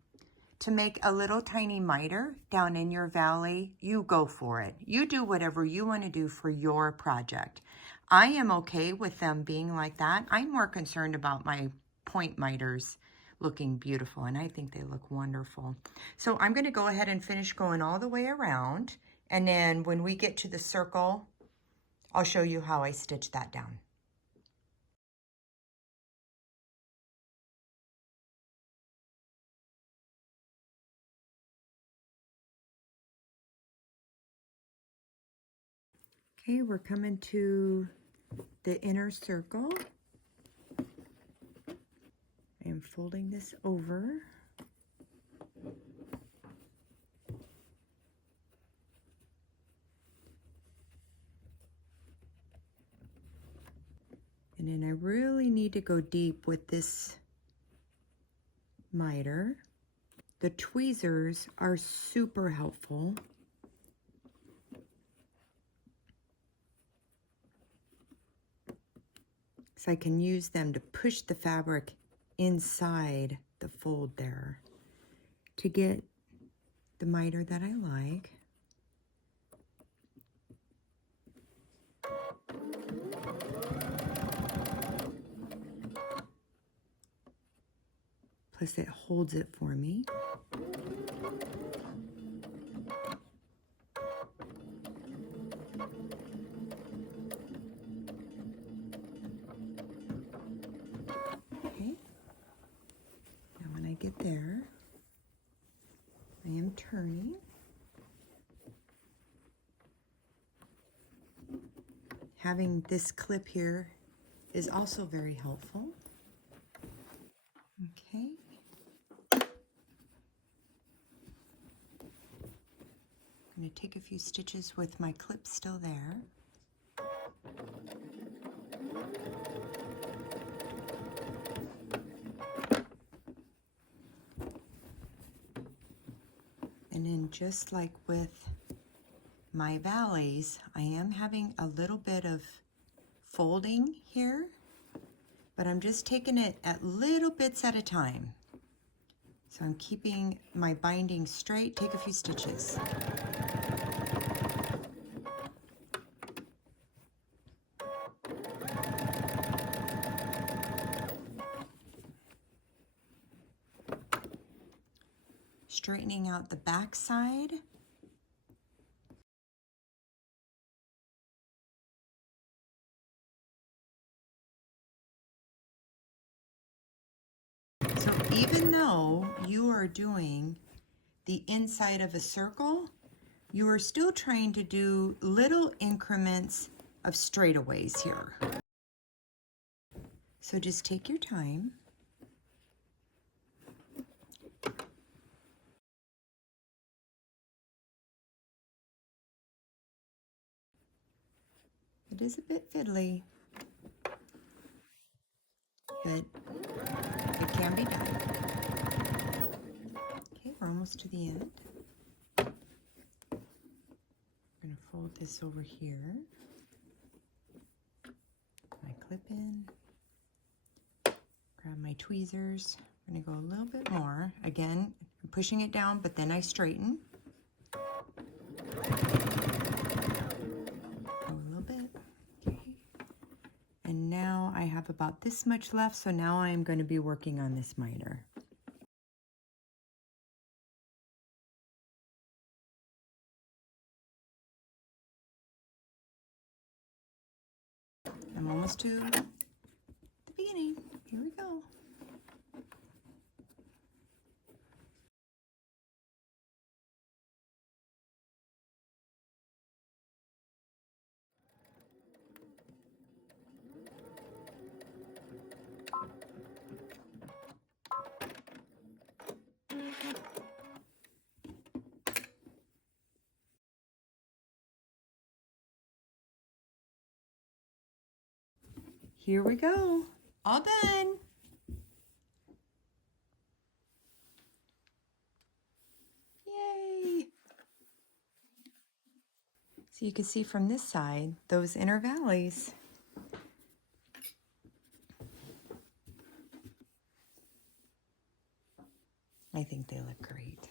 to make a little tiny miter down in your valley, you go for it. You do whatever you want to do for your project. I am okay with them being like that. I'm more concerned about my point miters looking beautiful, and I think they look wonderful. So I'm going to go ahead and finish going all the way around, and then when we get to the circle, I'll show you how I stitch that down. Okay, we're coming to the inner circle. I am folding this over. And then I really need to go deep with this miter. The tweezers are super helpful. So I can use them to push the fabric inside the fold there to get the miter that I like. Plus it holds it for me. Okay. Now when I get there, I am turning. Having this clip here is also very helpful. Okay. I'm going to take a few stitches with my clip still there. And then just like with my valleys, I am having a little bit of folding here, but I'm just taking it at little bits at a time. So I'm keeping my binding straight. Take a few stitches. Straightening out the back side. So even though you are doing the inside of a circle, you are still trying to do little increments of straightaways here. So just take your time. It is a bit fiddly, but it can be done. Okay, we're almost to the end. I'm going to fold this over here. My clip in. Grab my tweezers. I'm going to go a little bit more. Again, I'm pushing it down, but then I straighten. Go a little bit. Okay. And now I have about this much left, so now I am going to be working on this miter. I'm almost to the beginning. Here we go. Here we go. All done. Yay. So you can see from this side, those inner valleys. I think they look great.